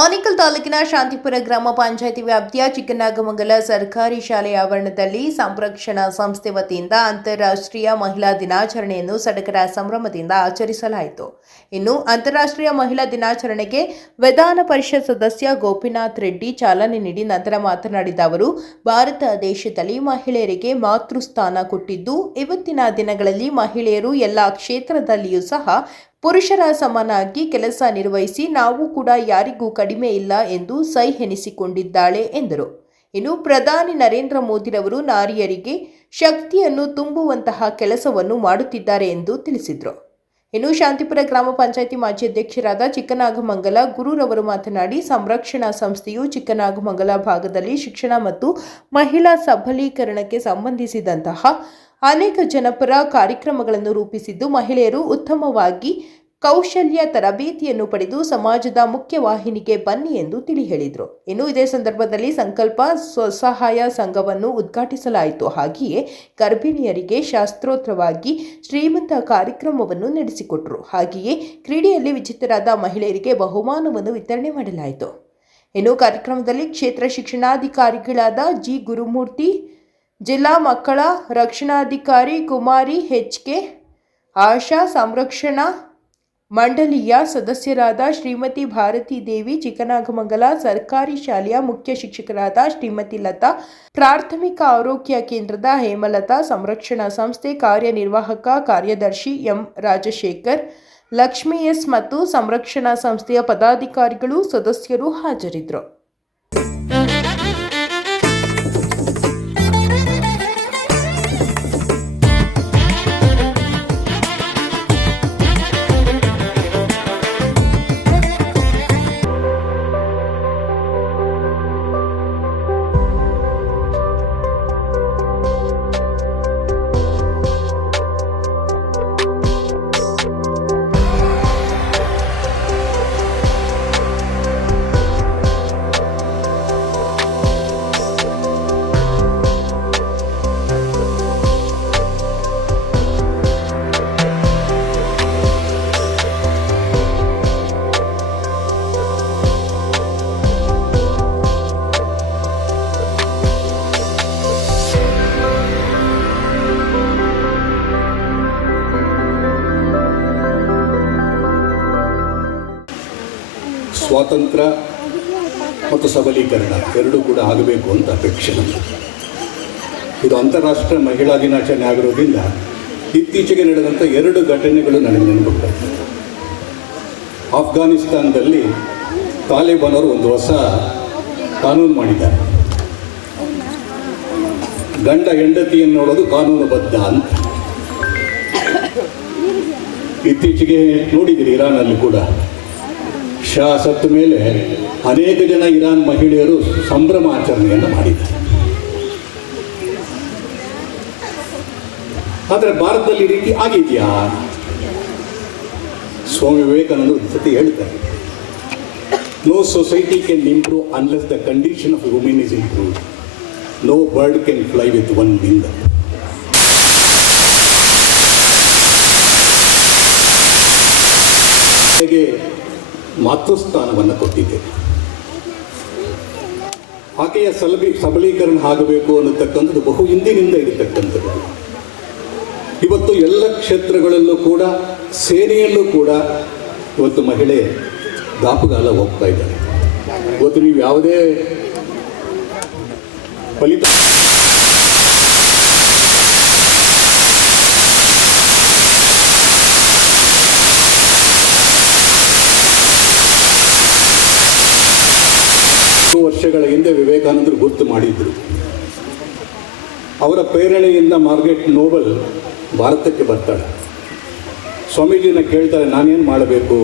ಆನೇಕಲ್ ತಾಲೂಕಿನ ಶಾಂತಿಪುರ ಗ್ರಾಮ ಪಂಚಾಯಿತಿ ವ್ಯಾಪ್ತಿಯ ಚಿಕ್ಕನಾಗಮಂಗಲ ಸರ್ಕಾರಿ ಶಾಲೆಯ ಆವರಣದಲ್ಲಿ ಸಂರಕ್ಷಣಾ ಸಂಸ್ಥೆ ವತಿಯಿಂದ ಅಂತಾರಾಷ್ಟ್ರೀಯ ಮಹಿಳಾ ದಿನಾಚರಣೆಯನ್ನು ಸಡಗರ ಸಂಭ್ರಮದಿಂದ ಆಚರಿಸಲಾಯಿತು. ಇನ್ನು ಅಂತಾರಾಷ್ಟ್ರೀಯ ಮಹಿಳಾ ದಿನಾಚರಣೆಗೆ ವಿಧಾನ ಪರಿಷತ್ ಸದಸ್ಯ ಗೋಪಿನಾಥ್ ರೆಡ್ಡಿ ಚಾಲನೆ ನೀಡಿ ನಂತರ ಮಾತನಾಡಿದ ಅವರು, ಭಾರತ ದೇಶದಲ್ಲಿ ಮಹಿಳೆಯರಿಗೆ ಮಾತೃಸ್ಥಾನ ಕೊಟ್ಟಿದ್ದು, ಇವತ್ತಿನ ದಿನಗಳಲ್ಲಿ ಮಹಿಳೆಯರು ಎಲ್ಲ ಕ್ಷೇತ್ರದಲ್ಲಿಯೂ ಸಹ ಪುರುಷರ ಸಮನಾಗಿ ಕೆಲಸ ನಿರ್ವಹಿಸಿ ನಾವು ಕೂಡ ಯಾರಿಗೂ ಕಡಿಮೆ ಇಲ್ಲ ಎಂದು ಸೈ ಎನಿಸಿಕೊಂಡಿದ್ದಾಳೆ ಎಂದರು. ಇನ್ನು ಪ್ರಧಾನಿ ನರೇಂದ್ರ ಮೋದಿರವರು ನಾರಿಯರಿಗೆ ಶಕ್ತಿಯನ್ನು ತುಂಬುವಂತಹ ಕೆಲಸವನ್ನು ಮಾಡುತ್ತಿದ್ದಾರೆ ಎಂದು ತಿಳಿಸಿದರು. ಇನ್ನು ಶಾಂತಿಪುರ ಗ್ರಾಮ ಪಂಚಾಯಿತಿ ಮಾಜಿ ಅಧ್ಯಕ್ಷರಾದ ಚಿಕ್ಕನಾಗಮಂಗಲ ಗುರುರವರು ಮಾತನಾಡಿ, ಸಂರಕ್ಷಣಾ ಸಂಸ್ಥೆಯು ಚಿಕ್ಕನಾಗಮಂಗಲ ಭಾಗದಲ್ಲಿ ಶಿಕ್ಷಣ ಮತ್ತು ಮಹಿಳಾ ಸಬಲೀಕರಣಕ್ಕೆ ಸಂಬಂಧಿಸಿದಂತಹ ಅನೇಕ ಜನಪರ ಕಾರ್ಯಕ್ರಮಗಳನ್ನು ರೂಪಿಸಿದ್ದು, ಮಹಿಳೆಯರು ಉತ್ತಮವಾಗಿ ಕೌಶಲ್ಯ ತರಬೇತಿಯನ್ನು ಪಡೆದು ಸಮಾಜದ ಮುಖ್ಯವಾಹಿನಿಗೆ ಬನ್ನಿ ಎಂದು ತಿಳಿ ಹೇಳಿದರು. ಇನ್ನು ಇದೇ ಸಂದರ್ಭದಲ್ಲಿ ಸಂಕಲ್ಪ ಸ್ವಸಹಾಯ ಸಂಘವನ್ನು ಉದ್ಘಾಟಿಸಲಾಯಿತು. ಹಾಗೆಯೇ ಗರ್ಭಿಣಿಯರಿಗೆ ಶಾಸ್ತ್ರೋತ್ರವಾಗಿ ಶ್ರೀಮಂತ ಕಾರ್ಯಕ್ರಮವನ್ನು ನಡೆಸಿಕೊಟ್ಟರು. ಹಾಗೆಯೇ ಕ್ರೀಡೆಯಲ್ಲಿ ವಿಜೇತರಾದ ಮಹಿಳೆಯರಿಗೆ ಬಹುಮಾನವನ್ನು ವಿತರಣೆ ಮಾಡಲಾಯಿತು. ಇನ್ನು ಕಾರ್ಯಕ್ರಮದಲ್ಲಿ ಕ್ಷೇತ್ರ ಶಿಕ್ಷಣಾಧಿಕಾರಿಗಳಾದ ಜಿ ಗುರುಮೂರ್ತಿ, ಜಿಲ್ಲಾ ಮಕ್ಕಳ ರಕ್ಷಣಾಧಿಕಾರಿ ಕುಮಾರಿ HK, ಆಶಾ ಸಂರಕ್ಷಣಾ ಮಂಡಳಿಯ ಸದಸ್ಯರಾದ ಶ್ರೀಮತಿ ಭಾರತಿ ದೇವಿ, ಚಿಕ್ಕನಾಗಮಂಗಲ ಸರ್ಕಾರಿ ಶಾಲೆಯ ಮುಖ್ಯ ಶಿಕ್ಷಕರಾದ ಶ್ರೀಮತಿ ಲತಾ, ಪ್ರಾಥಮಿಕ ಆರೋಗ್ಯ ಕೇಂದ್ರದ ಹೇಮಲತಾ, ಸಂರಕ್ಷಣಾ ಸಂಸ್ಥೆ ಕಾರ್ಯನಿರ್ವಾಹಕ ಕಾರ್ಯದರ್ಶಿ ಎಂ ರಾಜಶೇಖರ್, ಲಕ್ಷ್ಮಿ S ಮತ್ತು ಸಂರಕ್ಷಣಾ ಸಂಸ್ಥೆಯ ಪದಾಧಿಕಾರಿಗಳು ಸದಸ್ಯರು ಹಾಜರಿದ್ದರು. ಸ್ವಾತಂತ್ರ್ಯ ಮತ್ತು ಸಬಲೀಕರಣ ಎರಡೂ ಕೂಡ ಆಗಬೇಕು ಅಂತ ಅಪೇಕ್ಷೆ. ಇದು ಅಂತಾರಾಷ್ಟ್ರೀಯ ಮಹಿಳಾ ದಿನಾಚರಣೆ ಆಗಿರೋದ್ರಿಂದ ಇತ್ತೀಚೆಗೆ ನಡೆದಂಥ 2 ಘಟನೆಗಳು ನನಗೆ ನೆನಪುತ್ತವೆ. ಆಫ್ಘಾನಿಸ್ತಾನದಲ್ಲಿ ತಾಲಿಬಾನ್ ಅವರು ಒಂದು ಹೊಸ ಕಾನೂನು ಮಾಡಿದ್ದಾರೆ. ಗಂಡ ಹೆಂಡತಿಯನ್ನು ನೋಡೋದು ಕಾನೂನುಬದ್ಧ ಅಂತ. ಇತ್ತೀಚೆಗೆ ನೋಡಿದ್ದೀರಿ, ಇರಾನಲ್ಲಿ ಕೂಡ ಶಾ ಸತ್ತ ಮೇಲೆ ಅನೇಕ ಜನ ಇರಾನ್ ಮಹಿಳೆಯರು ಸಂಭ್ರಮಾಚರಣೆಯನ್ನು ಮಾಡಿದ್ದಾರೆ. ಆದರೆ ಭಾರತದಲ್ಲಿ ಈ ರೀತಿ ಆಗಿದೆಯಾ? ಸ್ವಾಮಿ ವಿವೇಕಾನಂದರು ಒಂದು ಸತಿ ಹೇಳ್ತಾರೆ, no society can improve unless the condition of women is improve. No bird can fly with one wing. ಹೇಗೆ ಮಾತೃಸ್ಥಾನವನ್ನು ಕೊಟ್ಟಿದ್ದೇವೆ. ಆಕೆಯ ಸಬಲೀಕರಣ ಆಗಬೇಕು ಅನ್ನತಕ್ಕಂಥದ್ದು ಬಹು ಹಿಂದಿನಿಂದ ಇರತಕ್ಕಂಥದ್ದು. ಇವತ್ತು ಎಲ್ಲ ಕ್ಷೇತ್ರಗಳಲ್ಲೂ ಕೂಡ, ಸೇನೆಯಲ್ಲೂ ಕೂಡ ಇವತ್ತು ಮಹಿಳೆ ದಾಪುಗಾಲ ಹೋಗ್ತಾ ಇದ್ದಾರೆ. ಇವತ್ತು ನೀವು ಯಾವುದೇ ಫಲಿತಾಂಶ ವರ್ಷಗಳ ಹಿಂದೆ ವಿವೇಕಾನಂದರು ಗುರುತು ಮಾಡಿದ್ರು. ಅವರ ಪ್ರೇರಣೆಯಿಂದ ಮಾರ್ಗೆಟ್ ನೋಬಲ್ ಭಾರತಕ್ಕೆ ಬರ್ತಾಳೆ. ಸ್ವಾಮೀಜಿನ ಕೇಳ್ತಾರೆ, ನಾನೇನು ಮಾಡಬೇಕು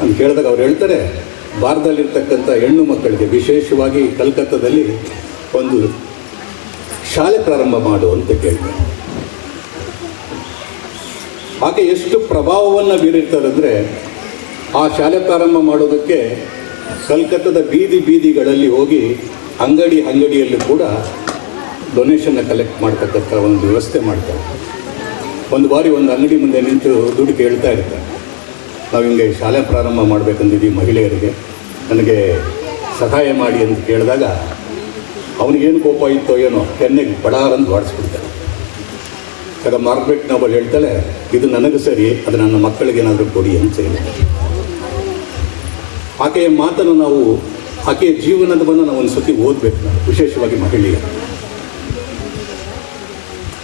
ಅಂತ ಕೇಳಿದಾಗ ಅವ್ರು ಹೇಳ್ತಾರೆ, ಭಾರತದಲ್ಲಿರ್ತಕ್ಕಂಥ ಹೆಣ್ಣು ಮಕ್ಕಳಿಗೆ, ವಿಶೇಷವಾಗಿ ಕಲ್ಕತ್ತಾದಲ್ಲಿ ಒಂದು ಶಾಲೆ ಪ್ರಾರಂಭ ಮಾಡು ಅಂತ ಕೇಳ್ತಾರೆ. ಆಕೆ ಎಷ್ಟು ಪ್ರಭಾವವನ್ನು ಬೀರಿರ್ತಾರಂದರೆ, ಆ ಶಾಲೆ ಪ್ರಾರಂಭ ಮಾಡೋದಕ್ಕೆ ಕಲ್ಕತ್ತಾದ ಬೀದಿಗಳಲ್ಲಿ ಹೋಗಿ ಅಂಗಡಿಯಲ್ಲಿ ಕೂಡ ಡೊನೇಷನ್ನ ಕಲೆಕ್ಟ್ ಮಾಡ್ತಕ್ಕಂಥ ಒಂದು ವ್ಯವಸ್ಥೆ ಮಾಡ್ತಾರೆ. ಒಂದು ಬಾರಿ ಒಂದು ಅಂಗಡಿ ಮುಂದೆ ನಿಂತು ದುಡ್ಡು ಕೇಳ್ತಾ ಇರ್ತಾರೆ, ನಾವು ಹಿಂಗೆ ಶಾಲೆ ಪ್ರಾರಂಭ ಮಾಡಬೇಕಂದಿದ್ದೀವಿ ಮಹಿಳೆಯರಿಗೆ, ನನಗೆ ಸಹಾಯ ಮಾಡಿ ಅಂತ ಕೇಳಿದಾಗ ಅವನಿಗೇನು ಕೋಪ ಇತ್ತೋ ಏನೋ ಕೆನ್ನೆಗೆ ಬಡಾರಂದು ಹೊಡೆಸ್ಬಿಡ್ತಾನೆ. ಆಗ ಮಾರ್ಗ್ರೆಟ್ ನೋಬಲ್ ಹೇಳ್ತಾಳೆ, ಇದು ನನಗೆ ಸರಿ, ಅದು ನನ್ನ ಮಕ್ಕಳಿಗೇನಾದರೂ ಕೊಡಿ ಅಂತ ಹೇಳಿ. ಆಕೆಯ ಮಾತನ್ನು ನಾವು, ಆಕೆಯ ಜೀವನವನ್ನು ನಾವು ಒಂದು ಸತಿ ಓದಬೇಕು ನಾವು, ವಿಶೇಷವಾಗಿ ಮಹಿಳೆಯರು,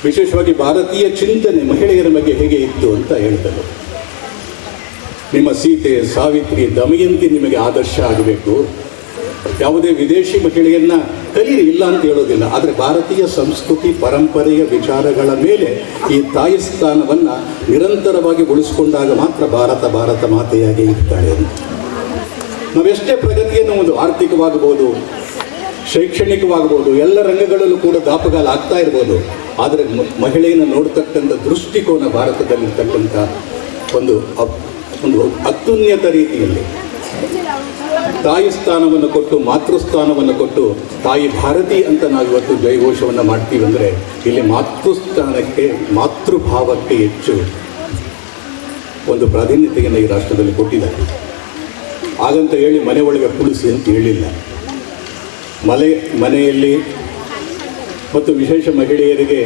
ವಿಶೇಷವಾಗಿ ಭಾರತೀಯ ಚಿಂತನೆ ಮಹಿಳೆಯರ ಬಗ್ಗೆ ಹೇಗೆ ಇತ್ತು ಅಂತ ಹೇಳ್ತಾರೆ. ನಿಮ್ಮ ಸೀತೆ, ಸಾವಿತ್ರಿ, ದಮಯಂತಿ ನಿಮಗೆ ಆದರ್ಶ ಆಗಬೇಕು. ಯಾವುದೇ ವಿದೇಶಿ ಮಹಿಳೆಯನ್ನ ಕಲೀರಿ, ಇಲ್ಲ ಅಂತ ಹೇಳೋದಿಲ್ಲ, ಆದರೆ ಭಾರತೀಯ ಸಂಸ್ಕೃತಿ ಪರಂಪರೆಯ ವಿಚಾರಗಳ ಮೇಲೆ ಈ ತಾಯಿ ಸ್ಥಾನವನ್ನು ನಿರಂತರವಾಗಿ ಉಳಿಸ್ಕೊಂಡಾಗ ಮಾತ್ರ ಭಾರತ ಮಾತೆಯಾಗಿ ಇರ್ತಾಳೆ ಅಂತ. ನಾವೆಷ್ಟೇ ಪ್ರಗತಿಯನ್ನು ಒಂದು ಆರ್ಥಿಕವಾಗಬಹುದು, ಶೈಕ್ಷಣಿಕವಾಗಬಹುದು, ಎಲ್ಲ ರಂಗಗಳಲ್ಲೂ ಕೂಡ ದಾಪಗಾಲ ಆಗ್ತಾ ಇರ್ಬೋದು, ಆದರೆ ಮಹಿಳೆಯನ್ನು ನೋಡ್ತಕ್ಕಂಥ ದೃಷ್ಟಿಕೋನ ಭಾರತದಲ್ಲಿರ್ತಕ್ಕಂಥ ಒಂದು ಅತ್ಯುನ್ನತ ರೀತಿಯಲ್ಲಿ ತಾಯಿ ಸ್ಥಾನವನ್ನು ಕೊಟ್ಟು, ಮಾತೃಸ್ಥಾನವನ್ನು ಕೊಟ್ಟು, ತಾಯಿ ಭಾರತಿ ಅಂತ ನಾವು ಇವತ್ತು ಜಯಘೋಷವನ್ನು ಮಾಡ್ತೀವಿ. ಅಂದರೆ ಇಲ್ಲಿ ಮಾತೃಸ್ಥಾನಕ್ಕೆ, ಮಾತೃಭಾವಕ್ಕೆ ಹೆಚ್ಚು ಒಂದು ಪ್ರಾಧಾನ್ಯತೆಯನ್ನು ಈ ರಾಷ್ಟ್ರದಲ್ಲಿ ಕೊಟ್ಟಿದ್ದಾರೆ. ಹಾಗಂತ ಹೇಳಿ ಮನೆ ಒಳಗೆ ಕುಳಿಸಿ ಅಂತ ಹೇಳಿಲ್ಲ. ಮನೆಯಲ್ಲಿ ಮತ್ತು ವಿಶೇಷ ಮಹಿಳೆಯರಿಗೆ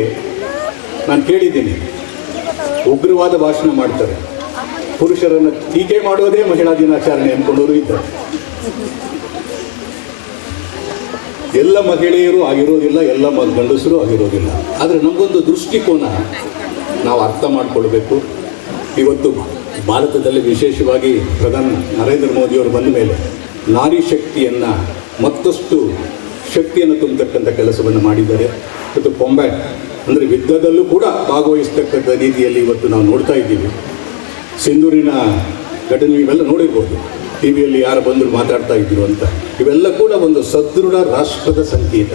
ನಾನು ಕೇಳಿದ್ದೀನಿ, ಉಗ್ರವಾದ ಭಾಷಣ ಮಾಡ್ತಾರೆ, ಪುರುಷರನ್ನು ಟೀಕೆ ಮಾಡೋದೇ ಮಹಿಳಾ ದಿನಾಚರಣೆ ಅಂದ್ಕೊಂಡವರು ಇದ್ದಾರೆ. ಎಲ್ಲ ಮಹಿಳೆಯರು ಆಗಿರೋದಿಲ್ಲ, ಎಲ್ಲ ಗಂಡಸರು ಆಗಿರೋದಿಲ್ಲ. ಆದರೆ ನಮಗೊಂದು ದೃಷ್ಟಿಕೋನ ನಾವು ಅರ್ಥ ಮಾಡಿಕೊಳ್ಬೇಕು. ಇವತ್ತು ಭಾರತದಲ್ಲಿ ವಿಶೇಷವಾಗಿ ಪ್ರಧಾನಿ ನರೇಂದ್ರ ಮೋದಿಯವರು ಬಂದ ಮೇಲೆ ನಾರಿ ಶಕ್ತಿಯನ್ನು ಮತ್ತಷ್ಟು ಶಕ್ತಿಯನ್ನು ತುಂಬತಕ್ಕಂಥ ಕೆಲಸವನ್ನು ಮಾಡಿದ್ದಾರೆ. ಮತ್ತು ಕಾಂಬ್ಯಾಟ್ ಅಂದರೆ ಯುದ್ಧದಲ್ಲೂ ಕೂಡ ಭಾಗವಹಿಸ್ತಕ್ಕಂಥ ರೀತಿಯಲ್ಲಿ ಇವತ್ತು ನಾವು ನೋಡ್ತಾ ಇದ್ದೀವಿ. ಸಿಂಧೂರಿನ ಘಟನೆ ಇವೆಲ್ಲ ನೋಡಿರ್ಬೋದು, ಟಿ ವಿಯಲ್ಲಿ ಯಾರು ಬಂದರು ಮಾತಾಡ್ತಾ ಇದ್ರು ಅಂತ. ಇವೆಲ್ಲ ಕೂಡ ಒಂದು ಸದೃಢ ರಾಷ್ಟ್ರದ ಸಂಕೇತ.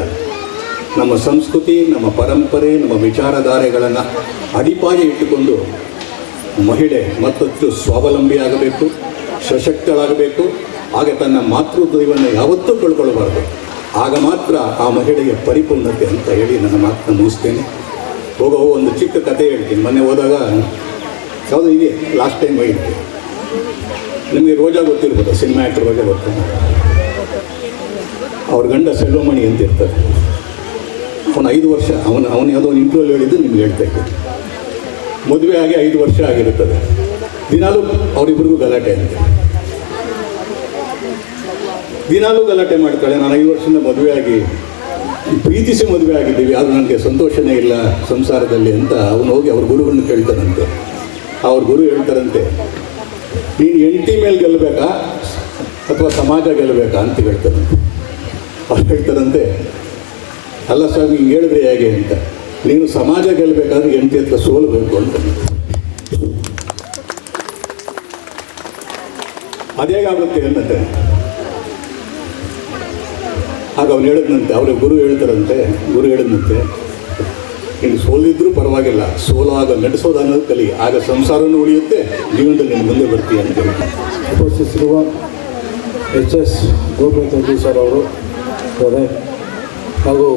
ನಮ್ಮ ಸಂಸ್ಕೃತಿ, ನಮ್ಮ ಪರಂಪರೆ, ನಮ್ಮ ವಿಚಾರಧಾರೆಗಳನ್ನು ಅಡಿಪಾಯ ಇಟ್ಟುಕೊಂಡು ಮಹಿಳೆ ಮತ್ತಷ್ಟು ಸ್ವಾವಲಂಬಿಯಾಗಬೇಕು, ಸಶಕ್ತಳಾಗಬೇಕು. ಆಗ ತನ್ನ ಮಾತೃತ್ವವನ್ನು ಯಾವತ್ತೂ ಕಳ್ಕೊಳ್ಬಾರ್ದು. ಆಗ ಮಾತ್ರ ಆ ಮಹಿಳೆಯ ಪರಿಪೂರ್ಣತೆ ಅಂತ ಹೇಳಿ ನನ್ನ ಮಾತನ್ನು ಮುಗಿಸ್ತೇನೆ. ಹೋಗೋ ಒಂದು ಚಿಕ್ಕ ಕಥೆ ಹೇಳ್ತೀನಿ. ಮೊನ್ನೆ ಹೋದಾಗ ಯಾವುದೋ ಹೀಗೆ ಲಾಸ್ಟ್ ಟೈಮ್ ಹೋಗಿದ್ದೆ. ನಿಮಗೆ ರೋಜಾ ಗೊತ್ತಿರ್ಬೋದು, ಸಿನಿಮಾ ಆ್ಯಕ್ಟರ್ ರೋಜಾ ಗೊತ್ತು. ಅವ್ರ ಗಂಡ ಸೆಲ್ವಮಣಿ ಅಂತ ಇರ್ತಾರೆ. ಅವನು 5 ವರ್ಷ, ಅವನು ಯಾವುದೋ ಒಂದು ಇಂಟರ್ವ್ಯೂ ಹೇಳಿದ್ದು ನಿಮ್ಗೆ ಹೇಳ್ತಾ ಇದ್ದೆ. ಮದುವೆ ಆಗಿ 5 ವರ್ಷ ಆಗಿರುತ್ತದೆ. ದಿನಾಲೂ ಅವರಿಬ್ಬರಿಗೂ ಗಲಾಟೆ ಅಂತೆ. ದಿನಾಲೂ ಗಲಾಟೆ ಮಾಡ್ತಾಳೆ. ನಾನು 5 ವರ್ಷದಿಂದ ಮದುವೆ ಆಗಿ ಪ್ರೀತಿಸಿ ಮದುವೆ ಆಗಿದ್ದೀವಿ, ಆದರೂ ನನಗೆ ಸಂತೋಷನೇ ಇಲ್ಲ ಸಂಸಾರದಲ್ಲಿ ಅಂತ ಅವನು ಹೋಗಿ ಅವ್ರ ಗುರುಗಳನ್ನ ಕೇಳ್ತಾರಂತೆ. ಅವ್ರ ಗುರು ಹೇಳ್ತಾರಂತೆ, ನೀನು ಹೆಂಡತಿ ಮೇಲೆ ಗೆಲ್ಲಬೇಕಾ ಅಥವಾ ಸಮಾಜ ಗೆಲ್ಲಬೇಕಾ ಅಂತ ಹೇಳ್ತಾರಂತೆ. ಅವ್ರು ಹೇಳ್ತಾರಂತೆ, ಅಲ್ಲ ಸ್ವಾಮಿ ಹಿಂಗೆ ಹೇಳಿದ್ರೆ ಹೇಗೆ ಅಂತ, ನೀನು ಸಮಾಜ ಗೆಲ್ಲಬೇಕಾದ್ರೆ ಹೆಂಡತಿ ಹತ್ರ ಸೋಲಬೇಕು ಅಂತ. ಅದೇಗಾಗುತ್ತೆ ಅನ್ನತ್ತೆ. ಆಗ ಅವ್ನು ಹೇಳಿದ್ನಂತೆ, ಅವರ ಗುರು ಹೇಳಿದ್ನಂತೆ, ನೀನು ಸೋಲಿದ್ರೂ ಪರವಾಗಿಲ್ಲ, ಸೋಲಾಗ ನಡೆಸೋದು ಅನ್ನೋದು ಕಲಿ, ಆಗ ಸಂಸಾರನೂ ಉಳಿಯುತ್ತೆ, ಜೀವನದಲ್ಲಿ ನೀನು ಮುಂದೆ ಬರ್ತೀಯ ಅಂತ ಹೇಳಿ. ಉಪಸ್ಥಿತಿರುವ HS ಗೋಪಿನಾಥ್ ಸರ್ ಅವರು ಹಾಗೂ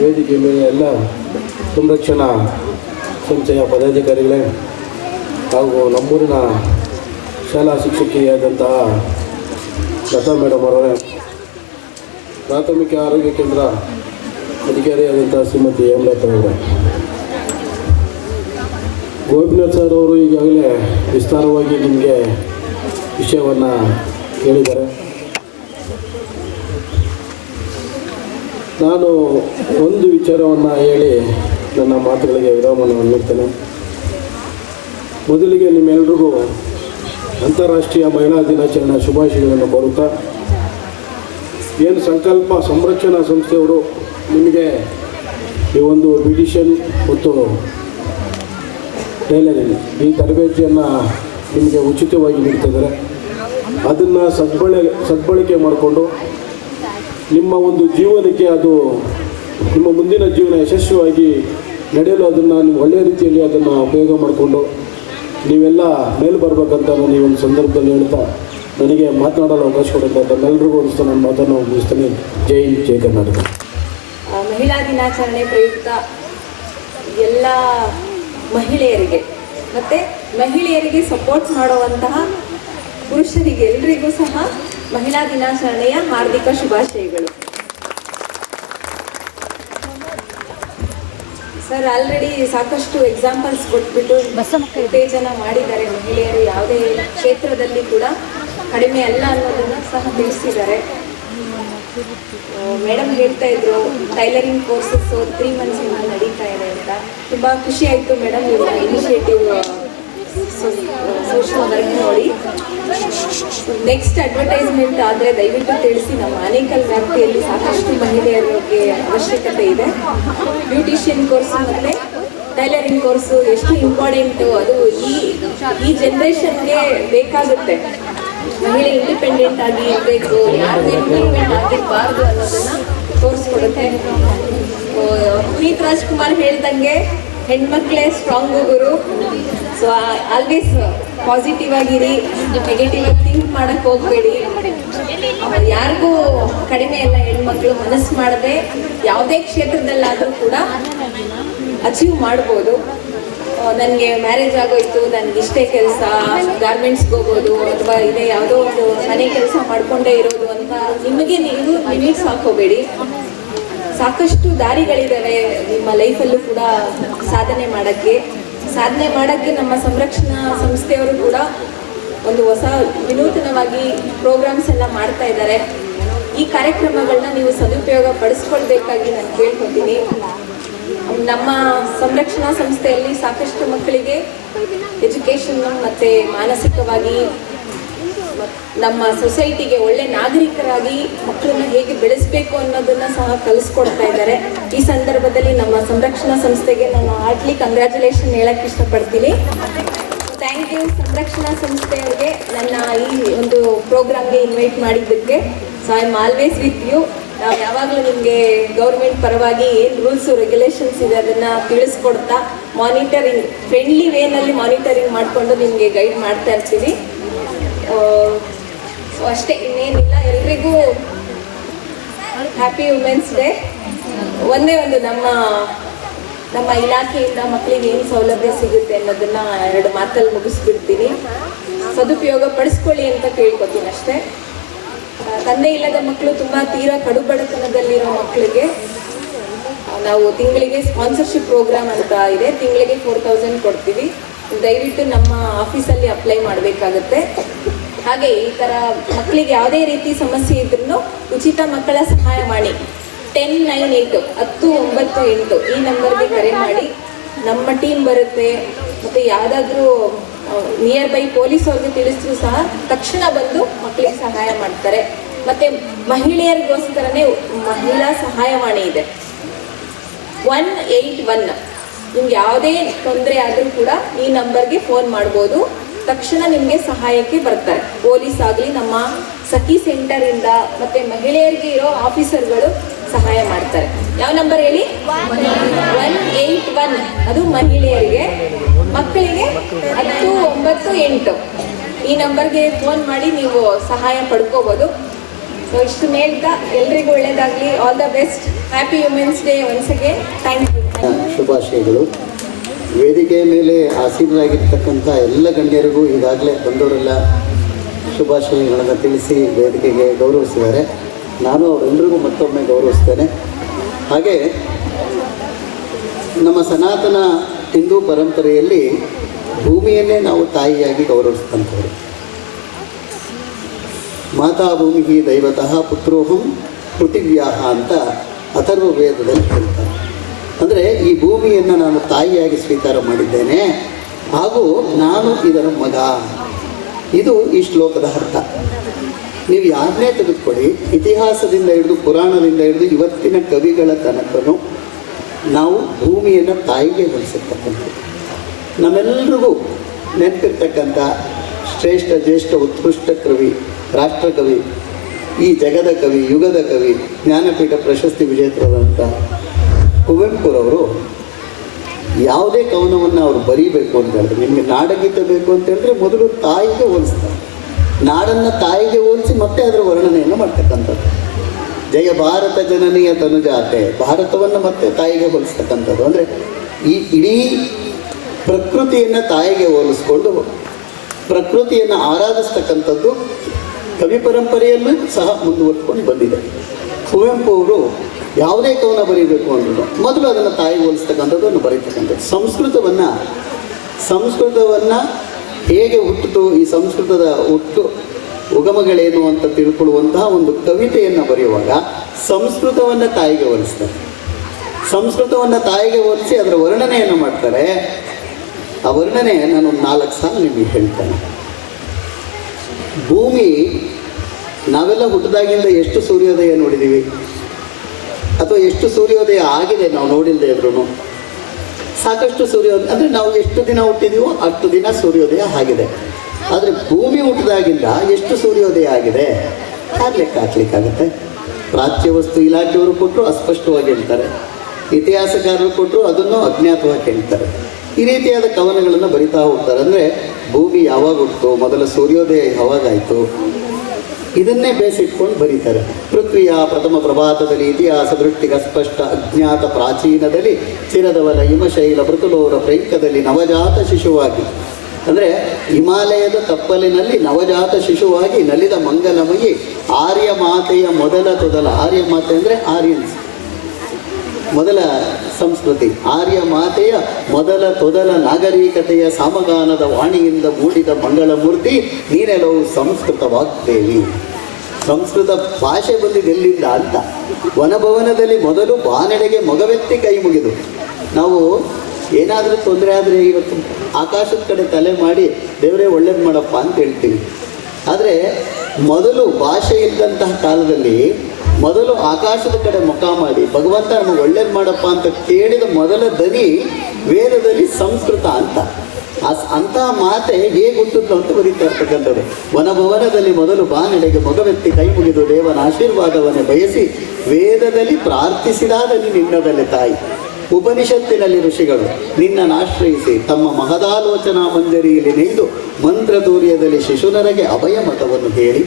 ವೇದಿಕೆ ಮೇಲೆ ಎಲ್ಲ ಸಂರಕ್ಷಣಾ ಸಂಸ್ಥೆಯ ಪದಾಧಿಕಾರಿಗಳೇ ಹಾಗೂ ನಮ್ಮೂರಿನ ಶಾಲಾ ಶಿಕ್ಷಕಿಯಾದಂತಹ ಲತಾ ಮೇಡಮ್ ಅವರೇ, ಪ್ರಾಥಮಿಕ ಆರೋಗ್ಯ ಕೇಂದ್ರ ಅಧಿಕಾರಿಯಾದಂಥ ಶ್ರೀಮತಿ ಹೇಮಲತಾ ಅವರೇ, ಗೋಪಿನಾಥ್ ಸರ್ ಅವರು ಈಗಾಗಲೇ ವಿಸ್ತಾರವಾಗಿ ನಿಮಗೆ ವಿಷಯವನ್ನು ಹೇಳಿದ್ದಾರೆ. ನಾನು ಒಂದು ವಿಚಾರವನ್ನು ಹೇಳಿ ನನ್ನ ಮಾತುಗಳಿಗೆ ವಿರಾಮವನ್ನು ನೀಡ್ತೇನೆ. ಮೊದಲಿಗೆ ನಿಮ್ಮೆಲ್ಲರಿಗೂ ಅಂತಾರಾಷ್ಟ್ರೀಯ ಮಹಿಳಾ ದಿನಾಚರಣೆ ಶುಭಾಶಯಗಳನ್ನು ಕೋರುತ್ತಾ, ಏನು ಸಂಕಲ್ಪ ಸಂರಕ್ಷಣಾ ಸಂಸ್ಥೆಯವರು ನಿಮಗೆ ಈ ಒಂದು ಬ್ಯೂಟಿಷಿಯನ್ ಮತ್ತು ಟೈಲರಿಂಗ್ ಈ ತರಬೇತಿಯನ್ನು ನಿಮಗೆ ಉಚಿತವಾಗಿ ನೀಡ್ತಿದ್ದಾರೆ. ಅದನ್ನು ಸದ್ಬಳಕೆ ಮಾಡಿಕೊಂಡು ನಿಮ್ಮ ಒಂದು ಜೀವನಕ್ಕೆ, ಅದು ನಿಮ್ಮ ಮುಂದಿನ ಜೀವನ ಯಶಸ್ವಿಯಾಗಿ ನಡೆಯಲು ಅದನ್ನು ನೀವು ಒಳ್ಳೆಯ ರೀತಿಯಲ್ಲಿ ಅದನ್ನು ಉಪಯೋಗ ಮಾಡಿಕೊಂಡು ನೀವೆಲ್ಲ ಮೇಲೆ ಬರಬೇಕಂತ ನಾನು ಈ ಒಂದು ಸಂದರ್ಭದಲ್ಲಿ ಹೇಳ್ತಾ, ನನಗೆ ಮಾತನಾಡಲು ಅವಕಾಶ ಕೊಡುತ್ತೆ ತಮ್ಮೆಲ್ಲರಿಗೂ ಅನಿಸ್ತಾ ನಾನು ಮಾತನ್ನು ಮುಗಿಸ್ತೇನೆ. ಜೈ ಹಿಂದ್, ಜೈ ಕರ್ನಾಟಕ. ಮಹಿಳಾ ದಿನಾಚರಣೆ ಪ್ರಯುಕ್ತ ಎಲ್ಲ ಮಹಿಳೆಯರಿಗೆ ಮತ್ತು ಮಹಿಳೆಯರಿಗೆ ಸಪೋರ್ಟ್ ಮಾಡುವಂತಹ ಪುರುಷರಿಗೆ ಎಲ್ಲರಿಗೂ ಸಹ ಮಹಿಳಾ ದಿನಾಚರಣೆಯ ಹಾರ್ದಿಕ ಶುಭಾಶಯಗಳು. ಸರ್ ಆಲ್ರೆಡಿ ಸಾಕಷ್ಟು ಎಕ್ಸಾಂಪಲ್ಸ್ ಕೊಟ್ಬಿಟ್ಟು ಉತ್ತೇಜನ ಮಾಡಿದ್ದಾರೆ. ಮಹಿಳೆಯರು ಯಾವುದೇ ಕ್ಷೇತ್ರದಲ್ಲಿ ಕೂಡ ಕಡಿಮೆ ಅಲ್ಲ ಅನ್ನೋದನ್ನು ಸಹ ತಿಳಿಸಿದ್ದಾರೆ. ಮೇಡಮ್ ಹೇಳ್ತಾ ಇದ್ರು ಟೈಲರಿಂಗ್ ಕೋರ್ಸಸ್ 3 ಮಂತ್ಸಿಂದ ನಡೀತಾ ಇದೆ ಅಂತ. ತುಂಬ ಖುಷಿ ಆಯಿತು ಮೇಡಮ್ ನಿಮ್ಮ ಇನಿಷಿಯೇಟಿವ್ ಸೋಷಿಯಲ್ ವರ್ಕ್ ನೋಡಿ. ನೆಕ್ಸ್ಟ್ ಅಡ್ವರ್ಟೈಸ್ಮೆಂಟ್ ಆದರೆ ದಯವಿಟ್ಟು ತಿಳಿಸಿ. ನಮ್ಮ ಆನೇಕಲ್ ವ್ಯಾಪ್ತಿಯಲ್ಲಿ ಸಾಕಷ್ಟು ಮಹಿಳೆಯರಿಗೆ ಅವಶ್ಯಕತೆ ಇದೆ. ಬ್ಯೂಟಿಷಿಯನ್ ಕೋರ್ಸು ಮತ್ತು ಟೈಲರಿಂಗ್ ಕೋರ್ಸು ಎಷ್ಟು ಇಂಪಾರ್ಟೆಂಟು, ಅದು ಈ ಜನ್ರೇಷನ್ಗೆ ಬೇಕಾಗುತ್ತೆ. ಮಹಿಳೆ ಇಂಡಿಪೆಂಡೆಂಟ್ ಆಗಿ ಇರಬೇಕು, ಯಾರು ಡಿಪೆಂಡೆಂಟ್ ಆಗಿರಬಾರ್ದು ಅನ್ನೋದನ್ನು ತೋರಿಸ್ಕೊಡುತ್ತೆ. ಪುನೀತ್ ರಾಜ್ಕುಮಾರ್ ಹೇಳ್ದಂಗೆ ಹೆಣ್ಮಕ್ಳೇ ಸ್ಟ್ರಾಂಗು ಗುರು. ಸೊ ಆಲ್ವೇಸ್ ಪಾಸಿಟಿವ್ ಆಗಿರಿ, ನೆಗೆಟಿವ್ ಆಗಿ ಥಿಂಕ್ ಮಾಡಕ್ಕೆ ಹೋಗಬೇಡಿ. ಯಾರಿಗೂ ಕಡಿಮೆ ಇಲ್ಲ. ಹೆಣ್ಮಕ್ಳು ಮನಸ್ಸು ಮಾಡದೆ ಯಾವುದೇ ಕ್ಷೇತ್ರದಲ್ಲಾದರೂ ಕೂಡ ಅಚೀವ್ ಮಾಡ್ಬೋದು. ನನಗೆ ಮ್ಯಾರೇಜ್ ಆಗೋಯ್ತು, ನನಗೆ ಇಷ್ಟೇ ಕೆಲಸ, ಗಾರ್ಮೆಂಟ್ಸ್ಗೆ ಹೋಗೋದು ಅಥವಾ ಇದೇ ಯಾವುದೋ ಒಂದು ಮನೆ ಕೆಲಸ ಮಾಡಿಕೊಂಡೇ ಇರೋದು ಅಂತ ನಿಮಗೆ ನೀವು ಲಿಮಿಟ್ಸ್ ಹಾಕೋಬೇಡಿ. ಸಾಕಷ್ಟು ದಾರಿಗಳಿದ್ದಾವೆ ನಿಮ್ಮ ಲೈಫಲ್ಲೂ ಕೂಡ ಸಾಧನೆ ಮಾಡೋಕ್ಕೆ ನಮ್ಮ ಸಂರಕ್ಷಣಾ ಸಂಸ್ಥೆಯವರು ಕೂಡ ಒಂದು ಹೊಸ ವಿನೂತನವಾಗಿ ಪ್ರೋಗ್ರಾಮ್ಸ್ ಎಲ್ಲ ಮಾಡ್ತಾ ಇದ್ದಾರೆ. ಈ ಕಾರ್ಯಕ್ರಮಗಳನ್ನ ನೀವು ಸದುಪಯೋಗ ಪಡಿಸ್ಕೊಳ್ಬೇಕಾಗಿ ನಾನು ಕೇಳ್ಕೊತೀನಿ. ನಮ್ಮ ಸಂರಕ್ಷಣಾ ಸಂಸ್ಥೆಯಲ್ಲಿ ಸಾಕಷ್ಟು ಮಕ್ಕಳಿಗೆ ಎಜುಕೇಷನ್ ಮತ್ತು ಮಾನಸಿಕವಾಗಿ ನಮ್ಮ ಸೊಸೈಟಿಗೆ ಒಳ್ಳೆ ನಾಗರಿಕರಾಗಿ ಮಕ್ಕಳನ್ನ ಹೇಗೆ ಬೆಳೆಸಬೇಕು ಅನ್ನೋದನ್ನು ಸಹ ಕಲಿಸ್ಕೊಡ್ತಾ ಇದ್ದಾರೆ. ಈ ಸಂದರ್ಭದಲ್ಲಿ ನಮ್ಮ ಸಂರಕ್ಷಣಾ ಸಂಸ್ಥೆಗೆ ನಾನು ಹಾರ್ಟ್ಲಿ ಕಂಗ್ರ್ಯಾಚುಲೇಷನ್ ಹೇಳಕ್ಕೆ ಇಷ್ಟಪಡ್ತೀನಿ. ಥ್ಯಾಂಕ್ ಯು ಸಂರಕ್ಷಣಾ ಸಂಸ್ಥೆಯವರಿಗೆ ನನ್ನ ಈ ಒಂದು ಪ್ರೋಗ್ರಾಮ್ಗೆ ಇನ್ವೈಟ್ ಮಾಡಿದ್ದಕ್ಕೆ. So I am always with you. ನಾವು ಯಾವಾಗಲೂ ನಿಮಗೆ ಗೌರ್ಮೆಂಟ್ ಪರವಾಗಿ ಏನು ರೂಲ್ಸು ರೆಗ್ಯುಲೇಷನ್ಸ್ ಇದೆ ಅದನ್ನು ತಿಳಿಸ್ಕೊಡ್ತಾ ಮಾನಿಟರಿಂಗ್ ಫ್ರೆಂಡ್ಲಿ ವೇನಲ್ಲಿ ಮಾನಿಟರಿಂಗ್ ಮಾಡಿಕೊಂಡು ನಿಮಗೆ ಗೈಡ್ ಮಾಡ್ತಾ ಇರ್ತೀವಿ. ಸೊ ಅಷ್ಟೇ, ಇನ್ನೇನಿಲ್ಲ. ಎಲ್ರಿಗೂ ಹ್ಯಾಪಿ ವುಮೆನ್ಸ್ ಡೇ. ಒಂದೇ ಒಂದು ನಮ್ಮ ಇಲಾಖೆಯಿಂದ ಮಕ್ಕಳಿಗೆ ಏನು ಸೌಲಭ್ಯ ಸಿಗುತ್ತೆ ಅನ್ನೋದನ್ನು 2 ಮಾತಲ್ಲಿ ಮುಗಿಸ್ಬಿಡ್ತೀನಿ. ಸದುಪಯೋಗ ಪಡಿಸ್ಕೊಳ್ಳಿ ಅಂತ ಕೇಳ್ಕೊತೀನಿ ಅಷ್ಟೇ. ತಂದೆ ಇಲ್ಲದ ಮಕ್ಕಳು, ತುಂಬ ತೀರಾ ಕಡುಬಡತನದಲ್ಲಿರೋ ಮಕ್ಕಳಿಗೆ ನಾವು ತಿಂಗಳಿಗೆ ಸ್ಪಾನ್ಸರ್ಶಿಪ್ ಪ್ರೋಗ್ರಾಮ್ ಅಂತ ಇದೆ. ತಿಂಗಳಿಗೆ 4000 ಕೊಡ್ತೀವಿ. ದಯವಿಟ್ಟು ನಮ್ಮ ಆಫೀಸಲ್ಲಿ ಅಪ್ಲೈ ಮಾಡಬೇಕಾಗುತ್ತೆ. ಹಾಗೆ ಈ ಥರ ಮಕ್ಕಳಿಗೆ ಯಾವುದೇ ರೀತಿ ಸಮಸ್ಯೆ ಇದ್ರೂ ಉಚಿತ ಮಕ್ಕಳ ಸಹಾಯವಾಣಿ 1098 1098 ಈ ನಂಬರ್ಗೆ ಕರೆ ಮಾಡಿ. ನಮ್ಮ ಟೀಮ್ ಬರುತ್ತೆ. ಮತ್ತು ಯಾವುದಾದ್ರೂ ನಿಯರ್ ಬೈ ಪೊಲೀಸ್ ಅವ್ರಿಗೆ ತಿಳಿಸಿದ್ರು ಸಹ ತಕ್ಷಣ ಬಂದು ಮಕ್ಕಳಿಗೆ ಸಹಾಯ ಮಾಡ್ತಾರೆ. ಮತ್ತು ಮಹಿಳೆಯರಿಗೋಸ್ಕರನೇ ಮಹಿಳಾ ಸಹಾಯವಾಣಿ ಇದೆ 181. ನಿಮ್ಗೆ ಯಾವುದೇ ತೊಂದರೆ ಆದರೂ ಕೂಡ ಈ ನಂಬರ್ಗೆ ಫೋನ್ ಮಾಡ್ಬೋದು. ತಕ್ಷಣ ನಿಮಗೆ ಸಹಾಯಕ್ಕೆ ಬರ್ತಾರೆ. ಪೊಲೀಸ್ ಆಗಲಿ, ನಮ್ಮ ಸಖಿ ಸೆಂಟರಿಂದ ಮತ್ತು ಮಹಿಳೆಯರಿಗೆ ಇರೋ ಆಫೀಸರ್ಗಳು ಸಹಾಯ ಮಾಡ್ತಾರೆ. ಯಾವ ನಂಬರ್ ಹೇಳಿ? 181. ಅದು ಮಹಿಳೆಯರಿಗೆ. ಮಕ್ಕಳಿಗೆ 1098 ಈ ನಂಬರ್ಗೆ ಫೋನ್ ಮಾಡಿ ನೀವು ಸಹಾಯ ಪಡ್ಕೋಬೋದು. ಸೊ ಇಷ್ಟು ಹೇಳ್ತಾ ಎಲ್ರಿಗೂ ಒಳ್ಳೆಯದಾಗಲಿ. All the best. Happy women's day once again. Thank you. ಶುಭಾಶಯಗಳು. ವೇದಿಕೆಯ ಮೇಲೆ ಆಸೀನರಾಗಿರ್ತಕ್ಕಂಥ ಎಲ್ಲ ಗಣ್ಯರಿಗೂ ಈಗಾಗಲೇ ಬಂದವರೆಲ್ಲ ಶುಭಾಶಯಗಳನ್ನು ತಿಳಿಸಿ ವೇದಿಕೆಗೆ ಗೌರವಿಸಿದ್ದಾರೆ. ನಾನು ಅವರೆಲ್ಲರಿಗೂ ಮತ್ತೊಮ್ಮೆ ಗೌರವಿಸ್ತೇನೆ. ಹಾಗೆ ನಮ್ಮ ಸನಾತನ ಹಿಂದೂ ಪರಂಪರೆಯಲ್ಲಿ ಭೂಮಿಯನ್ನೇ ನಾವು ತಾಯಿಯಾಗಿ ಗೌರವಿಸ್ತಂಥವ್ರು. ಮಾತಾ ಭೂಮಿ ದೈವತಃ ಪುತ್ರೋಹಂ ಪೃಥಿವ್ಯಾಹ ಅಂತ ಅಥರ್ವ ವೇದದಲ್ಲಿ ಹೇಳ್ತಾರೆ. ಅಂದರೆ ಈ ಭೂಮಿಯನ್ನು ನಾನು ತಾಯಿಯಾಗಿ ಸ್ವೀಕಾರ ಮಾಡಿದ್ದೇನೆ, ಹಾಗೂ ನಾನು ಇದರ ಮಗ. ಇದು ಈ ಶ್ಲೋಕದ ಅರ್ಥ. ನೀವು ಯಾರನ್ನೇ ತೆಗೆದುಕೊಳ್ಳಿ, ಇತಿಹಾಸದಿಂದ ಹಿಡಿದು ಪುರಾಣದಿಂದ ಹಿಡಿದು ಇವತ್ತಿನ ಕವಿಗಳ ತನಕನೂ ನಾವು ಭೂಮಿಯನ್ನು ತಾಯಿಗೆ ಹೋಲಿಸಿರ್ತಕ್ಕಂಥದ್ದು. ನಮ್ಮೆಲ್ಲರಿಗೂ ನೆನಪಿರ್ತಕ್ಕಂಥ ಶ್ರೇಷ್ಠ ಜ್ಯೇಷ್ಠ ಉತ್ಕೃಷ್ಟ ಕವಿ, ರಾಷ್ಟ್ರಕವಿ, ಈ ಜಗದ ಕವಿ, ಯುಗದ ಕವಿ, ಜ್ಞಾನಪೀಠ ಪ್ರಶಸ್ತಿ ವಿಜೇತರಾದಂಥ ಕುವೆಂಪುರವರು ಯಾವುದೇ ಕವನವನ್ನು ಅವರು ಬರೀಬೇಕು ಅಂತ ಹೇಳಿದ್ರೆ, ನಿಮಗೆ ನಾಡಗೀತೆ ಬೇಕು ಅಂತ ಹೇಳಿದ್ರೆ ಮೊದಲು ತಾಯಿಗೆ ಹೋಲಿಸ್ತಾರೆ. ನಾಡನ್ನು ತಾಯಿಗೆ ಹೋಲಿಸಿ ಮತ್ತೆ ಅದರ ವರ್ಣನೆಯನ್ನು ಮಾಡ್ತಕ್ಕಂಥದ್ದು. ಜಯ ಭಾರತ ಜನನೀಯ ತನುಜಾತೆ, ಭಾರತವನ್ನು ಮತ್ತೆ ತಾಯಿಗೆ ಹೋಲಿಸ್ತಕ್ಕಂಥದ್ದು. ಅಂದರೆ ಈ ಇಡೀ ಪ್ರಕೃತಿಯನ್ನು ತಾಯಿಗೆ ಹೋಲಿಸ್ಕೊಂಡು ಪ್ರಕೃತಿಯನ್ನು ಆರಾಧಿಸ್ತಕ್ಕಂಥದ್ದು ಕವಿ ಪರಂಪರೆಯಲ್ಲೂ ಸಹ ಮುಂದುವರ್ಕೊಂಡು ಬಂದಿದೆ. ಕುವೆಂಪು ಅವರು ಯಾವುದೇ ಕವನ ಬರೀಬೇಕು ಅಂದ್ರೂ ಮೊದಲು ಅದನ್ನು ತಾಯಿಗೆ ಹೋಲಿಸ್ತಕ್ಕಂಥದ್ದನ್ನು ಬರೀತಕ್ಕಂಥದ್ದು. ಸಂಸ್ಕೃತವನ್ನು ಹೇಗೆ ಹುಟ್ಟಿತು, ಈ ಸಂಸ್ಕೃತದ ಉಗಮಗಳೇನು ಅಂತ ತಿಳ್ಕೊಳ್ಳುವಂತಹ ಒಂದು ಕವಿತೆಯನ್ನು ಬರೆಯುವಾಗ ಸಂಸ್ಕೃತವನ್ನು ತಾಯಿಗೆ ಹೋಲಿಸ್ತಾರೆ. ಸಂಸ್ಕೃತವನ್ನು ತಾಯಿಗೆ ಹೋಲಿಸಿ ಅದರ ವರ್ಣನೆಯನ್ನು ಮಾಡ್ತಾರೆ. ಆ ವರ್ಣನೆ ನಾನು 4 ಸಾಲು ನಿಮಗೆ ಹೇಳ್ತೇನೆ. ಭೂಮಿ, ನಾವೆಲ್ಲ ಹುಟ್ಟಿದಾಗಿಂದ ಎಷ್ಟು ಸೂರ್ಯೋದಯ ನೋಡಿದ್ದೀವಿ, ಅಥವಾ ಎಷ್ಟು ಸೂರ್ಯೋದಯ ಆಗಿದೆ ನಾವು ನೋಡಿಲ್ಲದೆ ಇದ್ರೂ. ಸಾಕಷ್ಟು ಸೂರ್ಯೋದಯ ಅಂದರೆ ನಾವು ಎಷ್ಟು ದಿನ ಹುಟ್ಟಿದೀವೋ ಅಷ್ಟು ದಿನ ಸೂರ್ಯೋದಯ ಆಗಿದೆ. ಆದರೆ ಭೂಮಿ ಹುಟ್ಟಿದಾಗಿಂದ ಎಷ್ಟು ಸೂರ್ಯೋದಯ ಆಗಿದೆ ಲೆಕ್ಕ ಹಾಕ್ಲಿಕ್ಕಾಗತ್ತೆ? ಪ್ರಾಚ್ಯ ವಸ್ತು ಇಲಾಖೆಯವರು ಕೊಟ್ಟರು ಅಸ್ಪಷ್ಟವಾಗಿ ಹೇಳ್ತಾರೆ, ಇತಿಹಾಸಕಾರರು ಕೊಟ್ಟರು ಅದನ್ನು ಅಜ್ಞಾತವಾಗಿ ಹೇಳ್ತಾರೆ. ಈ ರೀತಿಯಾದ ಕವನಗಳನ್ನು ಬರಿತಾ ಹೋಗ್ತಾರೆ. ಅಂದರೆ ಭೂಮಿ ಯಾವಾಗ ಹುಟ್ಟಿತು, ಮೊದಲ ಸೂರ್ಯೋದಯ ಯಾವಾಗಾಯಿತು, ಇದನ್ನೇ ಬೇಸಿಟ್ಕೊಂಡು ಬರೀತಾರೆ. ಪೃಥ್ವಿಯ ಪ್ರಥಮ ಪ್ರಭಾತದಲ್ಲಿ ಇತಿಹಾಸ ದೃಷ್ಟಿಗ ಸ್ಪಷ್ಟ ಅಜ್ಞಾತ ಪ್ರಾಚೀನದಲ್ಲಿ ಚಿರದವನ ಹಿಮಶೈಲ ಮೃತುಲೋರ ಪ್ರೈಕದಲ್ಲಿ ನವಜಾತ ಶಿಶುವಾಗಿ, ಅಂದರೆ ಹಿಮಾಲಯದ ತಪ್ಪಲಿನಲ್ಲಿ ನವಜಾತ ಶಿಶುವಾಗಿ ನಲಿದ ಮಂಗಲಮಯಿ ಆರ್ಯ ಮಾತೆಯ ಮೊದಲ ತೊದಲ. ಆರ್ಯ ಮಾತೆ ಅಂದರೆ ಆರ್ಯನ್ಸ್, ಮೊದಲ ಸಂಸ್ಕೃತಿ. ಆರ್ಯ ಮಾತೆಯ ಮೊದಲ ತೊದಲ ನಾಗರಿಕತೆಯ ಸಾಮಗಾನದ ವಾಣಿಯಿಂದ ಮೂಡಿದ ಮಂಗಳಮೂರ್ತಿ ನೀನೆಲ್ಲವೂ ಸಂಸ್ಕೃತ ವಾಗ್ದೇವಿ. ಸಂಸ್ಕೃತ ಭಾಷೆ ಬಂದಿದ್ದು ಎಲ್ಲಿಂದ ಅಂತ. ವನಭವನದಲ್ಲಿ ಮೊದಲು ಬಾನೆಡೆಗೆ ಮೊಗವೆತ್ತಿ ಕೈ ಮುಗಿದು. ನಾವು ಏನಾದರೂ ತೊಂದರೆ ಆದರೆ ಇವತ್ತು ಆಕಾಶದ ಕಡೆ ತಲೆ ಮಾಡಿ ದೇವರೇ ಒಳ್ಳೇದು ಮಾಡಪ್ಪ ಅಂತ ಹೇಳ್ತೀವಿ. ಆದರೆ ಮೊದಲು ಭಾಷೆ ಇದ್ದಂತಹ ಕಾಲದಲ್ಲಿ ಮೊದಲು ಆಕಾಶದ ಕಡೆ ಮುಖ ಮಾಡಿ ಭಗವಂತ ನಮಗೆ ಒಳ್ಳೇದು ಮಾಡಪ್ಪ ಅಂತ ಕೇಳಿದ ಮೊದಲ ದನಿ ವೇದದಲ್ಲಿ ಸಂಸ್ಕೃತ ಅಂತ. ಅಂತಹ ಮಾತೆ ಹೇಗೆ ಹುಟ್ಟಿದ್ಲು ಅಂತ ಬರೀತಾ ಇರ್ತಕ್ಕಂಥದ್ದು. ವನಭವನದಲ್ಲಿ ಮೊದಲು ಬಾನೆಡೆಗೆ ಮೊಗವೆತ್ತಿ ಕೈ ಮುಗಿದು ದೇವನ ಆಶೀರ್ವಾದವನ್ನೇ ಬಯಸಿ ವೇದದಲ್ಲಿ ಪ್ರಾರ್ಥಿಸಿದಾದ ನಿನ್ನದಲ್ಲಿ ತಾಯಿ. ಉಪನಿಷತ್ತಿನಲ್ಲಿ ಋಷಿಗಳು ನಿನ್ನನ್ನಾಶ್ರಯಿಸಿ ತಮ್ಮ ಮಹದಾಲೋಚನಾ ಮಂಜರಿಯಲ್ಲಿ ನೆಯ್ದು ಮಂತ್ರತೂರ್ಯದಲ್ಲಿ ಶಿಶುನರಗೆ ಅಭಯ ಮತವನ್ನು ಹೇಳಿ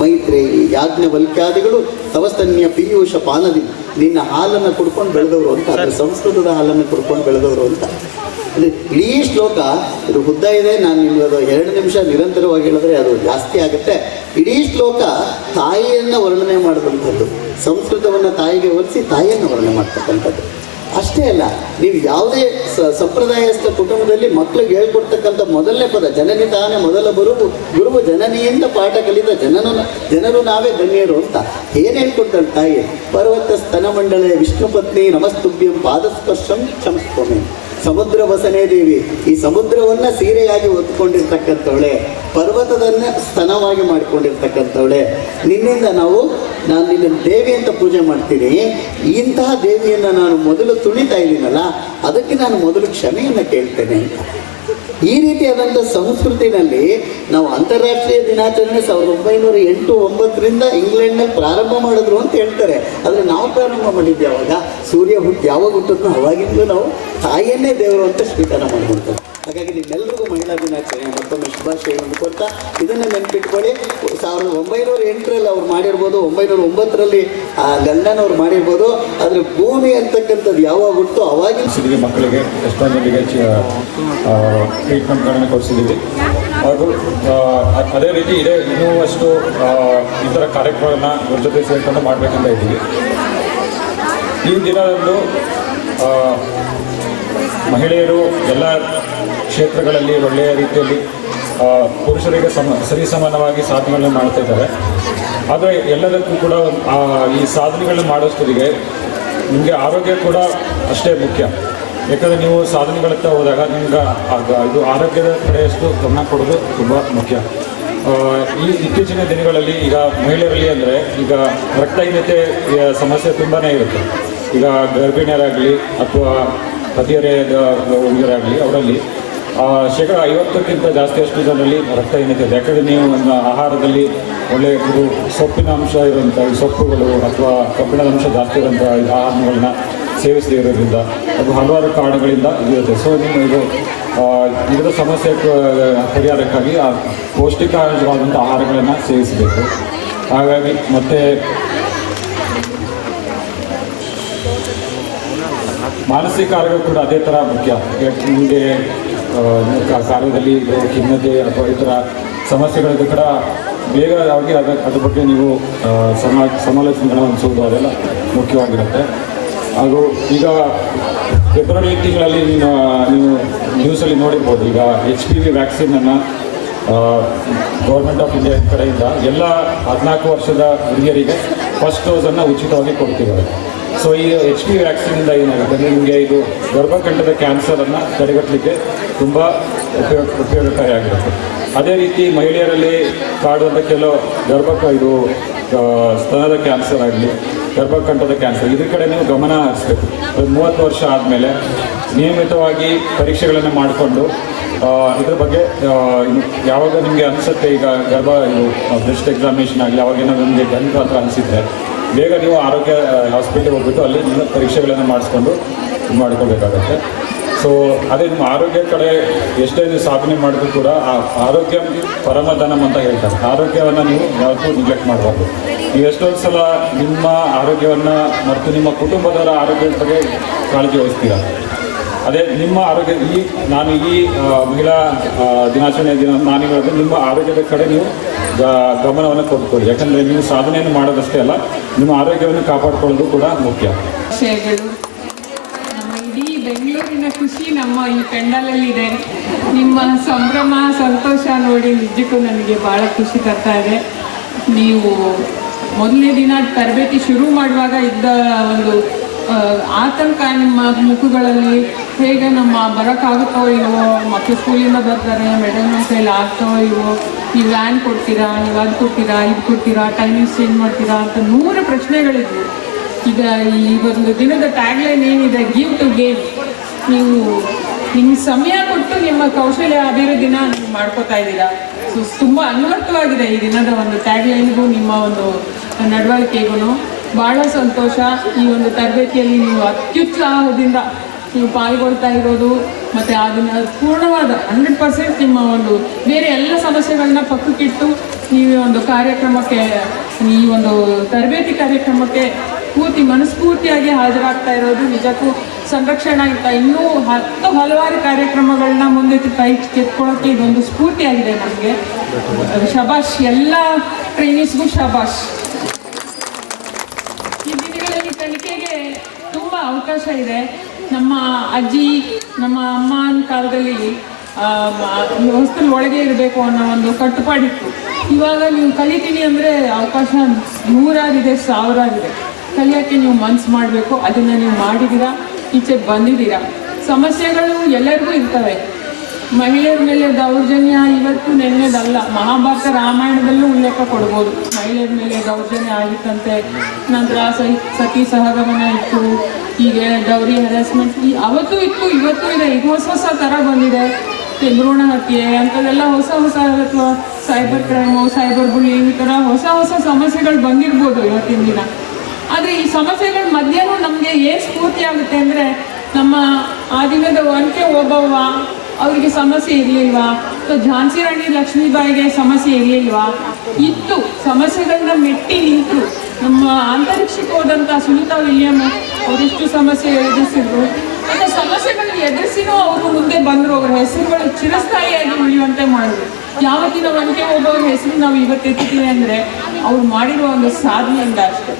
ಮೈತ್ರೇಯಿ ಯಾಜ್ಞವಲ್ಕ್ಯಾದಿಗಳು ತವಸ್ತನ್ಯ ಪೀಯೂಷ ಪಾನದಿ ನಿನ್ನ ಹಾಲನ್ನು ಕುಡ್ಕೊಂಡು ಬೆಳೆದವರು ಅಂತ. ಅಂದರೆ ಸಂಸ್ಕೃತದ ಹಾಲನ್ನು ಕುಡ್ಕೊಂಡು ಬೆಳೆದವರು ಅಂತ. ಅಂದರೆ ಇಡೀ ಶ್ಲೋಕ ಇದು ಉದ್ದ ಇದೆ. ನಾನು ನಿಮ್ಗೆ ಅದು 2 ನಿಮಿಷ ನಿರಂತರವಾಗಿ ಹೇಳಿದ್ರೆ ಅದು ಜಾಸ್ತಿ ಆಗುತ್ತೆ. ಇಡೀ ಶ್ಲೋಕ ತಾಯಿಯನ್ನು ವರ್ಣನೆ ಮಾಡಿದಂಥದ್ದು. ಸಂಸ್ಕೃತವನ್ನು ತಾಯಿಗೆ ಹೋಲಿಸಿ ತಾಯಿಯನ್ನು ವರ್ಣನೆ ಮಾಡ್ತಕ್ಕಂಥದ್ದು. ಅಷ್ಟೇ ಅಲ್ಲ, ನೀವು ಯಾವುದೇ ಸಂಪ್ರದಾಯಸ್ಥ ಕುಟುಂಬದಲ್ಲಿ ಮಕ್ಕಳಿಗೆ ಹೇಳ್ಕೊಡ್ತಕ್ಕಂಥ ಮೊದಲನೇ ಪದ ಜನನಿ ತಾನೇ ಮೊದಲ ಗುರುವು ಜನನಿಯಿಂದ ಪಾಠ ಕಲಿತ ಜನರು ನಾವೇ ಧನ್ಯರು ಅಂತ. ಏನು ಹೇಳ್ಕೊಡ್ತಾಳೆ ತಾಯಿ? ಪರ್ವತ ಸ್ತನಮಂಡಲ ವಿಷ್ಣು ಪತ್ನಿ ನಮಸ್ತುಭ್ಯಂ ಪಾದಸ್ಪರ್ಶಂ ಕ್ಷಮಸ್ವಾಮಿ. ಸಮುದ್ರ ವಸನೇ ದೇವಿ, ಈ ಸಮುದ್ರವನ್ನು ಸೀರೆಯಾಗಿ ಹೊತ್ಕೊಂಡಿರ್ತಕ್ಕಂಥವಳೆ, ಪರ್ವತದನ್ನು ಸ್ತನವಾಗಿ ಮಾಡಿಕೊಂಡಿರ್ತಕ್ಕಂಥವಳೆ. ನಿನ್ನಿಂದ ನಾನು ನಿನ್ನ ದೇವಿ ಅಂತ ಪೂಜೆ ಮಾಡ್ತೀನಿ. ಇಂತಹ ದೇವಿಯನ್ನು ನಾನು ಮೊದಲು ತುಳಿತಾ ಇದ್ದೀನಲ್ಲ, ಅದಕ್ಕೆ ನಾನು ಮೊದಲು ಕ್ಷಮೆಯನ್ನು ಕೇಳ್ತೇನೆ ಅಂತ. ಈ ರೀತಿಯಾದಂಥ ಸಂಸ್ಕೃತಿನಲ್ಲಿ ನಾವು ಅಂತಾರಾಷ್ಟ್ರೀಯ ದಿನಾಚರಣೆ 1908-9 ಇಂಗ್ಲೆಂಡ್ನಲ್ಲಿ ಪ್ರಾರಂಭ ಮಾಡಿದ್ರು ಅಂತ ಹೇಳ್ತಾರೆ. ಆದರೆ ನಾವು ಪ್ರಾರಂಭ ಮಾಡಿದ್ದೆ ಯಾವಾಗ? ಸೂರ್ಯ ಯಾವಾಗ ಹುಟ್ಟಿದ್ನೋ ಅವಾಗಿಂದಲೂ ನಾವು ತಾಯಿಯನ್ನೇ ದೇವರು ಅಂತ ಸ್ವೀಕಾರ ಮಾಡಿಕೊಡ್ತಾರೆ. ಹಾಗಾಗಿ ನಿಮ್ಮೆಲ್ಲರಿಗೂ ಮಹಿಳಾ ದಿನಾಚರಣೆ ಮತ್ತೊಮ್ಮೆ ಶುಭಾಶಯಗಳನ್ನು ಕೊಡ್ತಾ ಇದನ್ನು ನೆನಪಿಟ್ಕೊಳ್ಳಿ. 1908ರಲ್ಲಿ ಅವ್ರು ಮಾಡಿರ್ಬೋದು, 1909ರಲ್ಲಿ ಲಂಡನ್ ಅವ್ರು ಮಾಡಿರ್ಬೋದು. ಆದರೆ ಭೂಮಿ ಅಂತಕ್ಕಂಥದ್ದು ಯಾವಾಗ ಹುಟ್ಟು ಅವಾಗಿನ ಮಕ್ಕಳಿಗೆ ಎಷ್ಟೊಂದಿಗೆ ಟ್ರೀಟ್ಮೆಂಟ್ಗಳನ್ನು ಕೊಡಿಸಿದ್ದೀವಿ. ಹಾಗೂ ಅದೇ ರೀತಿ ಇದೆ ಇನ್ನೂ ಅಷ್ಟು ಈ ಥರ ಕಾರ್ಯಕ್ರಮಗಳನ್ನ ಇವ್ರ ಜೊತೆ ಸೇರಿಕೊಂಡು ಮಾಡಬೇಕಂತ ಇದ್ದೀವಿ. ಈ ದಿನದಂದು ಮಹಿಳೆಯರು ಎಲ್ಲ ಕ್ಷೇತ್ರಗಳಲ್ಲಿ ಒಳ್ಳೆಯ ರೀತಿಯಲ್ಲಿ ಪುರುಷರಿಗೆ ಸರಿಸಮಾನವಾಗಿ ಸಾಧನೆಗಳನ್ನು ಮಾಡ್ತಾ ಇದ್ದಾರೆ. ಆದರೆ ಎಲ್ಲದಕ್ಕೂ ಕೂಡ ಈ ಸಾಧನೆಗಳನ್ನ ಮಾಡೋಷ್ಟೊತ್ತಿಗೆ ನಿಮಗೆ ಆರೋಗ್ಯ ಕೂಡ ಅಷ್ಟೇ ಮುಖ್ಯ. ಯಾಕಂದರೆ ನೀವು ಸಾಧನೆಗಳತ್ತ ಹೋದಾಗ ನಿಮ್ಗೆ ಇದು ಆರೋಗ್ಯದ ಕಡೆಯಷ್ಟು ಗಮನ ಕೊಡೋದು ತುಂಬ ಮುಖ್ಯ. ಈ ಇತ್ತೀಚಿನ ದಿನಗಳಲ್ಲಿ ಈಗ ಮಹಿಳೆಯರಲ್ಲಿ ಅಂದರೆ ಈಗ ರಕ್ತಹೀನತೆ ಸಮಸ್ಯೆ ತುಂಬಾ ಇರುತ್ತೆ. ಈಗ ಗರ್ಭಿಣಿಯರಾಗಲಿ ಅಥವಾ ಹದಿಹರೆಯದ ಹುಡುಗರಾಗಲಿ ಅವರಲ್ಲಿ 50% ಜಾಸ್ತಿ ಅಷ್ಟು ಜನರಲ್ಲಿ ರಕ್ತಹೀನತೆ ಇದೆ. ಯಾಕಂದರೆ ನೀವು ಒಂದು ಆಹಾರದಲ್ಲಿ ಒಳ್ಳೆಯ ಸೊಪ್ಪಿನ ಅಂಶ ಇರುವಂಥ ಸೊಪ್ಪುಗಳು ಅಥವಾ ಕಬ್ಬಿಣದ ಅಂಶ ಜಾಸ್ತಿ ಇರುವಂಥ ಆಹಾರಗಳನ್ನ ಸೇವಿಸದೇ ಇರೋದ್ರಿಂದ ಅದು ಹಲವಾರು ಕಾರಣಗಳಿಂದ ಇರುತ್ತೆ. ಸೊ ನೀವು ಇದರ ಸಮಸ್ಯೆ ಪರಿಹಾರಕ್ಕಾಗಿ ಪೌಷ್ಟಿಕವಾದಂಥ ಆಹಾರಗಳನ್ನು ಸೇವಿಸಬೇಕು. ಹಾಗಾಗಿ ಮತ್ತು ಮಾನಸಿಕ ಆರೋಗ್ಯ ಕೂಡ ಅದೇ ಥರ ಮುಖ್ಯ. ನಿಮಗೆ ಕಾರ್ಯದಲ್ಲಿ ಖಿನ್ನತೆ ಅಥವಾ ಈ ಥರ ಸಮಸ್ಯೆಗಳಿಗೂ ಕೂಡ ಬೇಗ ಆಗಿ ಅದ್ರ ಬಗ್ಗೆ ನೀವು ಸಮಾಲೋಚನೆಗಳನ್ನು ಅನಿಸೋದು ಅದೆಲ್ಲ ಮುಖ್ಯವಾಗಿರುತ್ತೆ. ಹಾಗೂ ಈಗ ಫೆಬ್ರವರಿ ತಿಂಗಳಲ್ಲಿ ನೀವು ನ್ಯೂಸಲ್ಲಿ ನೋಡಿರ್ಬೋದು, ಈಗ HPV ವ್ಯಾಕ್ಸಿನನ್ನು ಗೌರ್ಮೆಂಟ್ ಆಫ್ ಇಂಡಿಯಾ ಕಡೆಯಿಂದ ಎಲ್ಲ 14 ವರ್ಷದ ಹಿರಿಯರಿಗೆ ಫಸ್ಟ್ ಡೋಸನ್ನು ಉಚಿತವಾಗಿ ಕೊಡ್ತಿದ್ದಾರೆ. ಸೊ ಈ HPV ವ್ಯಾಕ್ಸಿನಿಂದ ಏನಾಗುತ್ತೆ ಅಂದರೆ ನಿಮಗೆ ಇದು ಗರ್ಭಕಂಠದ ಕ್ಯಾನ್ಸರನ್ನು ತಡೆಗಟ್ಟಲಿಕ್ಕೆ ತುಂಬ ಉಪಯೋಗಕಾರಿಯಾಗಿರುತ್ತೆ. ಅದೇ ರೀತಿ ಮಹಿಳೆಯರಲ್ಲಿ ಕಾಡುವಂಥ ಕೆಲವು ಇದು ಸ್ತನದ ಕ್ಯಾನ್ಸರ್ ಆಗಲಿ, ಗರ್ಭಕಂಠದ ಕ್ಯಾನ್ಸರ್, ಇದ್ರ ಕಡೆ ನೀವು ಗಮನ ಹರಿಸ್ಬೇಕು. 30 ವರ್ಷ ಆದಮೇಲೆ ನಿಯಮಿತವಾಗಿ ಪರೀಕ್ಷೆಗಳನ್ನು ಮಾಡಿಕೊಂಡು ಇದ್ರ ಬಗ್ಗೆ ಯಾವಾಗ ನಿಮಗೆ ಅನಿಸುತ್ತೆ, ಈಗ ಬ್ರೆಸ್ಟ್ ಎಕ್ಸಾಮಿನೇಷನ್ ಆಗಲಿ, ಯಾವಾಗ ಏನಾದರೂ ನಿಮಗೆ ಗಂಟು ಹತ್ರ ಅನಿಸಿದ್ರೆ ಬೇಗ ನೀವು ಆರೋಗ್ಯ ಹಾಸ್ಪಿಟಲ್ಗೆ ಹೋಗ್ಬಿಟ್ಟು ಅಲ್ಲಿ ನಿಮ್ಮ ಪರೀಕ್ಷೆಗಳನ್ನು ಮಾಡ್ಕೊಳ್ಬೇಕಾಗತ್ತೆ. ಸೊ ಅದೇ ನಿಮ್ಮ ಆರೋಗ್ಯ ಕಡೆ ಎಷ್ಟೇ ನೀವು ಸಾಧನೆ ಮಾಡಿದ್ರು ಕೂಡ ಆ ಆರೋಗ್ಯ ಪರಮಧನಂ ಅಂತ ಹೇಳ್ತಾರೆ. ಆರೋಗ್ಯವನ್ನು ನೀವು ಯಾವತ್ತೂ ನೆಗ್ಲೆಕ್ಟ್ ಮಾಡಬಾರ್ದು. ನೀವು ಎಷ್ಟೊಂದು ಸಲ ನಿಮ್ಮ ಆರೋಗ್ಯವನ್ನು ಮತ್ತು ನಿಮ್ಮ ಕುಟುಂಬದವರ ಆರೋಗ್ಯದ ಬಗ್ಗೆ ಕಾಳಜಿ ವಹಿಸ್ತೀರ. ಅದೇ ನಿಮ್ಮ ಆರೋಗ್ಯ ನಾನು ಈ ಮಹಿಳಾ ದಿನಾಚರಣೆ ದಿನ ನಾನು ಹೇಳೋದು ನಿಮ್ಮ ಆರೋಗ್ಯದ ಕಡೆ ನೀವು ಗಮನವನ್ನು ಕೊಟ್ಕೊಳ್ಳಿ. ಯಾಕಂದರೆ ನೀವು ಸಾಧನೆಯನ್ನು ಮಾಡೋದಷ್ಟೇ ಅಲ್ಲ, ನಿಮ್ಮ ಆರೋಗ್ಯವನ್ನು ಕಾಪಾಡಿಕೊಳ್ಳೋದು ಕೂಡ ಮುಖ್ಯ. ವಿಷಯಗಳು ನಮ್ಮ ಇಡೀ ಬೆಂಗಳೂರಿನ ಖುಷಿ ನಮ್ಮ ಈ ಪೆಂಡಲಲ್ಲಿದೆ. ನಿಮ್ಮ ಸಂಭ್ರಮ ಸಂತೋಷ ನೋಡಿ ನಿಜಕ್ಕೂ ನನಗೆ ಭಾಳ ಖುಷಿ ತರ್ತಾ ಇದೆ. ನೀವು ಮೊದಲನೇ ದಿನ ತರಬೇತಿ ಶುರು ಮಾಡುವಾಗ ಇದ್ದ ಒಂದು ಆತಂಕ ನಿಮ್ಮ ಮುಖಗಳಲ್ಲಿ, ಹೇಗೆ ನಮ್ಮ ಬರೋಕ್ಕಾಗುತ್ತೋ ಇಲ್ವೋ, ಮಕ್ಕಳು ಸ್ಕೂಲಿಂದ ಬರ್ತಾರೆ, ಮೇಡಮ್ ನಮ್ಮ ಕೈಲಿ ಆಗ್ತಾವೋ ಇಲ್ವೋ, ನೀವು ವ್ಯಾನ್ ಕೊಡ್ತೀರಾ, ನೀವು ಅದು ಕೊಡ್ತೀರಾ, ಇದು ಕೊಡ್ತೀರಾ, ಟೈಮಿಂಗ್ಸ್ ಚೇಂಜ್ ಮಾಡ್ತೀರಾ ಅಂತ 100 ಪ್ರಶ್ನೆಗಳಿದ್ವು. ಈಗ ಈ ಒಂದು ದಿನದ ಟ್ಯಾಗ್ಲೈನ್ ಏನಿದೆ, ಗಿವ್ ಟು ಗೇಮ್. ನೀವು ನಿಮ್ಮ ಸಮಯ ಕೊಟ್ಟು ನಿಮ್ಮ ಕೌಶಲ್ಯ ಅಭಿವೃದ್ಧಿನ ನೀವು ಮಾಡ್ಕೋತಾ ಇದ್ದೀರಾ. ಸೊ ತುಂಬ ಅನ್ವರ್ಥವಾಗಿದೆ ಈ ದಿನದ ಒಂದು ಟ್ಯಾಗ್ಲೈನ್ಗೂ ನಿಮ್ಮ ಒಂದು ನಡವಳಿಕೆಗೂ. ಭಾಳ ಸಂತೋಷ. ಈ ಒಂದು ತರಬೇತಿಯಲ್ಲಿ ನೀವು ಅತ್ಯುತ್ಸಾಹದಿಂದ ನೀವು ಪಾಲ್ಗೊಳ್ತಾ ಇರೋದು, ಮತ್ತು ಅದನ್ನು ಪೂರ್ಣವಾದ 100% ನಿಮ್ಮ ಒಂದು ಬೇರೆ ಎಲ್ಲ ಸಮಸ್ಯೆಗಳನ್ನ ಪಕ್ಕಕ್ಕಿಟ್ಟು ನೀವು ಒಂದು ಕಾರ್ಯಕ್ರಮಕ್ಕೆ, ಈ ಒಂದು ತರಬೇತಿ ಕಾರ್ಯಕ್ರಮಕ್ಕೆ ಮನಸ್ಫೂರ್ತಿಯಾಗಿ ಹಾಜರಾಗ್ತಾ ಇರೋದು ನಿಜಕ್ಕೂ ಸಂರಕ್ಷಣಾ ಇಂಥ ಇನ್ನೂ 10 ಹಲವಾರು ಕಾರ್ಯಕ್ರಮಗಳನ್ನ ಮುಂದೆ ಕೆತ್ಕೊಳ್ಳೋಕ್ಕೆ ಇದೊಂದು ಸ್ಫೂರ್ತಿಯಾಗಿದೆ ನಮಗೆ. ಶಬಾಷ್, ಎಲ್ಲ ಟ್ರೈನೀಸ್ಗೂ ಶಬಾಷ್. ಈ ದಿನಗಳಲ್ಲಿ ಕಲಿಕೆಗೆ ತುಂಬ ಅವಕಾಶ ಇದೆ. ನಮ್ಮ ಅಜ್ಜಿ, ನಮ್ಮ ಅಮ್ಮನ ಕಾಲದಲ್ಲಿ ಹೊಸ್ತಿಲ್ ಒಳಗೆ ಇರಬೇಕು ಅನ್ನೋ ಒಂದು ಕಟ್ಟುಪಾಡಿತ್ತು. ಇವಾಗ ನೀವು ಕಲಿತೀನಿ ಅಂದರೆ ಅವಕಾಶ 100 1000 ಕಲಿಯೋಕ್ಕೆ ನೀವು ಮನಸ್ಸು ಮಾಡಬೇಕು. ಅದನ್ನು ನೀವು ಮಾಡಿದ್ದೀರಾ, ಈಚೆ ಬಂದಿದ್ದೀರಾ. ಸಮಸ್ಯೆಗಳು ಎಲ್ಲರಿಗೂ ಇರ್ತವೆ. ಮಹಿಳೆಯರ ಮೇಲೆ ದೌರ್ಜನ್ಯ ಇವತ್ತು ನೆನ್ನೆದಲ್ಲ, ಮಹಾಭಾರತ ರಾಮಾಯಣದಲ್ಲೂ ಉಲ್ಲೇಖ ಕೊಡ್ಬೋದು. ಮಹಿಳೆಯರ ಮೇಲೆ ದೌರ್ಜನ್ಯ ಆಗಿತ್ತಂತೆ, ನಂತರ ಸತಿ ಸಹಗಮನ ಇತ್ತು, ಹೀಗೆ ಡೌರಿ ಹ್ಯಾರಾಸ್ಮೆಂಟ್ ಅವತ್ತು ಇತ್ತು, ಇವತ್ತು ಇದೆ. ಇದು ಹೊಸ ಥರ ಬಂದಿದೆ. ಭ್ರೂಣ ಹತ್ಯೆ ಅಂಥದ್ದೆಲ್ಲ ಹೊಸ ಅಥವಾ ಸೈಬರ್ ಕ್ರೈಮು, ಸೈಬರ್ ಬುಲ್ಲಿಂಗ್, ಈ ಥರ ಹೊಸ ಸಮಸ್ಯೆಗಳು ಬಂದಿರ್ಬೋದು ಇವತ್ತಿನ ದಿನ. ಆದರೆ ಈ ಸಮಸ್ಯೆಗಳ ಮಧ್ಯನೂ ನಮಗೆ ಏನು ಸ್ಫೂರ್ತಿ ಆಗುತ್ತೆ ಅಂದರೆ, ನಮ್ಮ ಆ ದಿನದ ಒನಕೆ ಓಬವ್ವ ಅವರಿಗೆ ಸಮಸ್ಯೆ ಇರಲಿಲ್ವಾ, ಅಥವಾ ಝಾನ್ಸಿ ರಾಣಿ ಲಕ್ಷ್ಮೀಬಾಯಿಗೆ ಸಮಸ್ಯೆ ಇರಲಿಲ್ವಾ? ಇತ್ತು. ಸಮಸ್ಯೆಗಳನ್ನ ಮೆಟ್ಟಿ ನಿಂತರು. ನಮ್ಮ ಅಂತರಿಕ್ಷಕ್ಕೆ ಹೋದಂಥ ಸುನೀತಾ ವಿಲಿಯಮ್ ಅವರಿಷ್ಟು ಸಮಸ್ಯೆ ಎದುರಿಸಿದ್ರು. ಮತ್ತು ಸಮಸ್ಯೆಗಳನ್ನ ಎದುರಿಸಿನೂ ಅವರು ಮುಂದೆ ಬಂದರು. ಅವರ ಹೆಸರುಗಳು ಚಿರಸ್ಥಾಯಿಯಾಗಿ ಉಳಿಯುವಂತೆ ಮಾಡಿದ್ರು. ಯಾವತ್ತಿನ ಒನಕೆ ಓಬವ್ರ ಹೆಸರು ನಾವು ಇವತ್ತು ಎತ್ತಿದ್ದೀವಿ ಅಂದರೆ ಅವ್ರು ಮಾಡಿರುವ ಒಂದು ಸಾಧನೆಯಿಂದ ಅಷ್ಟೇ.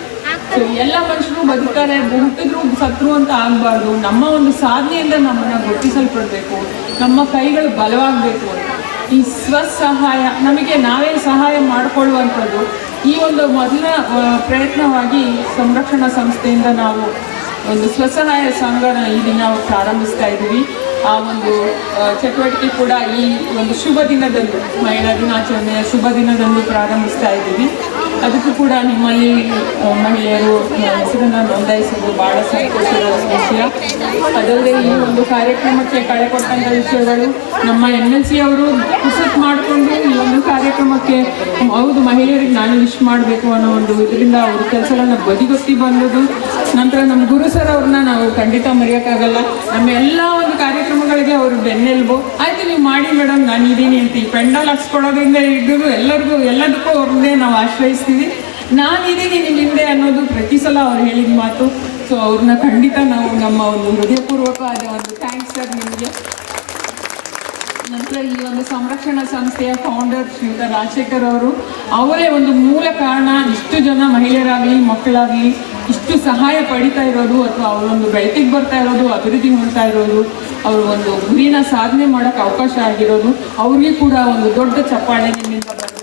ಸೊ ಎಲ್ಲ ಮನುಷ್ಯರು ಬದುಕ್ತಾರೆ, ಹುಟ್ಟಿದ್ರು ಸತ್ರು ಅಂತ ಆಗಬಾರ್ದು. ನಮ್ಮ ಒಂದು ಸಾಧನೆಯಿಂದ ನಮ್ಮನ್ನು ಗುರುತಿಸಲ್ಪಡಬೇಕು, ನಮ್ಮ ಕೈಗಳು ಬಲವಾಗಬೇಕು ಅಂತ. ಈ ಸ್ವಸಹಾಯ, ನಮಗೆ ನಾವೇ ಸಹಾಯ ಮಾಡಿಕೊಳ್ಳುವಂಥದ್ದು ಈ ಒಂದು ಮೊದಲ ಪ್ರಯತ್ನವಾಗಿ ಸಂರಕ್ಷಣಾ ಸಂಸ್ಥೆಯಿಂದ ನಾವು ಒಂದು ಸ್ವಸಹಾಯ ಸಂಘನ ಈ ದಿನ ಪ್ರಾರಂಭಿಸ್ತಾ ಇದ್ದೀವಿ. ಆ ಒಂದು ಚಟುವಟಿಕೆ ಕೂಡ ಈ ಒಂದು ಶುಭ ದಿನದಂದು, ಮಹಿಳಾ ದಿನಾಚರಣೆಯ ಶುಭ ದಿನದಂದು ಪ್ರಾರಂಭಿಸ್ತಾ ಇದ್ದೀವಿ. ಅದಕ್ಕೂ ಕೂಡ ನಿಮ್ಮಲ್ಲಿ ಮಹಿಳೆಯರು ಹೆಸರನ್ನು ನೋಂದಾಯಿಸೋದು ಭಾಳ ಸಂತೋಷದ ವಿಷಯ. ಅದಲ್ಲದೆ ಈ ಒಂದು ಕಾರ್ಯಕ್ರಮಕ್ಕೆ ಕಳೆ ಕೊಟ್ಟಂಥ ವಿಷಯಗಳು ನಮ್ಮ NLC ಅವರು ಪುಸ್ತಕ ಮಾಡಿಕೊಂಡು ಈ ಒಂದು ಕಾರ್ಯಕ್ರಮಕ್ಕೆ ಹೌದು ಮಹಿಳೆಯರಿಗೆ ನಾನು ವಿಶ್ ಮಾಡಬೇಕು ಅನ್ನೋ ಒಂದು ಇದರಿಂದ ಅವ್ರ ಕೆಲಸಗಳನ್ನ ಬದಿಗೊತ್ತಿ ಬಂದದ್ದು. ನಂತರ ನಮ್ಮ ಗುರು ಸರ್ ಅವ್ರನ್ನ ನಾವು ಖಂಡಿತ ಮರೆಯೋಕ್ಕಾಗಲ್ಲ. ನಮ್ಮ ಎಲ್ಲ ಒಂದು ಕಾರ್ಯಕ್ರಮಗಳಿಗೆ ಅವರು ಬೆನ್ನೆಲುಬು. ಆಯಿತು ನೀವು ಮಾಡಿ ಮೇಡಮ್, ನಾನು ಇದ್ದೀನಿ ಅಂತ ಈ ಪೆಂಡಲ್ ಹಾಕ್ಸ್ಕೊಳ್ಳೋದ್ರಿಂದ ಹಿಡಿದು ಎಲ್ಲದಕ್ಕೂ ಅವ್ರನ್ನೇ ನಾವು ಆಶ್ರಯಿಸ್ತೀವಿ. ನಾನಿದ್ದೀನಿ ನಿಮ್ಮ ಹಿಂದೆ ಅನ್ನೋದು ಪ್ರತಿ ಸಲ ಅವ್ರು ಹೇಳಿದ ಮಾತು. ಸೊ ಅವ್ರನ್ನ ಖಂಡಿತ ನಾವು ನಮ್ಮ ಒಂದು ಹೃದಯಪೂರ್ವಕವಾದ ಒಂದು ಥ್ಯಾಂಕ್ಸ್ ಸರ್ ನಿಮಗೆ. ನಂತರ ಈ ಒಂದು ಸಂರಕ್ಷಣಾ ಸಂಸ್ಥೆಯ ಫೌಂಡರ್ ಶ್ರೀಯುತ ರಾಜಶೇಖರ್ ಅವರು, ಅವರೇ ಒಂದು ಮೂಲ ಕಾರಣ ಇಷ್ಟು ಜನ ಮಹಿಳೆಯರಾಗಲಿ ಮಕ್ಕಳಾಗಲಿ ಇಷ್ಟು ಸಹಾಯ ಪಡಿತಾ ಇರೋದು, ಅಥವಾ ಅವರೊಂದು ಬೆಳಕಿಗೆ ಬರ್ತಾ ಇರೋದು, ಅಭಿವೃದ್ಧಿ ಹೊಂದ್ತಾ ಇರೋದು, ಅವರು ಒಂದು ಗುರಿನ ಸಾಧನೆ ಮಾಡೋಕ್ಕೆ ಅವಕಾಶ ಆಗಿರೋದು. ಅವ್ರಿಗೆ ಕೂಡ ಒಂದು ದೊಡ್ಡ ಚಪ್ಪಾಳೆ ನಿಮ್ಮಿಂದ ಬರಬೇಕು.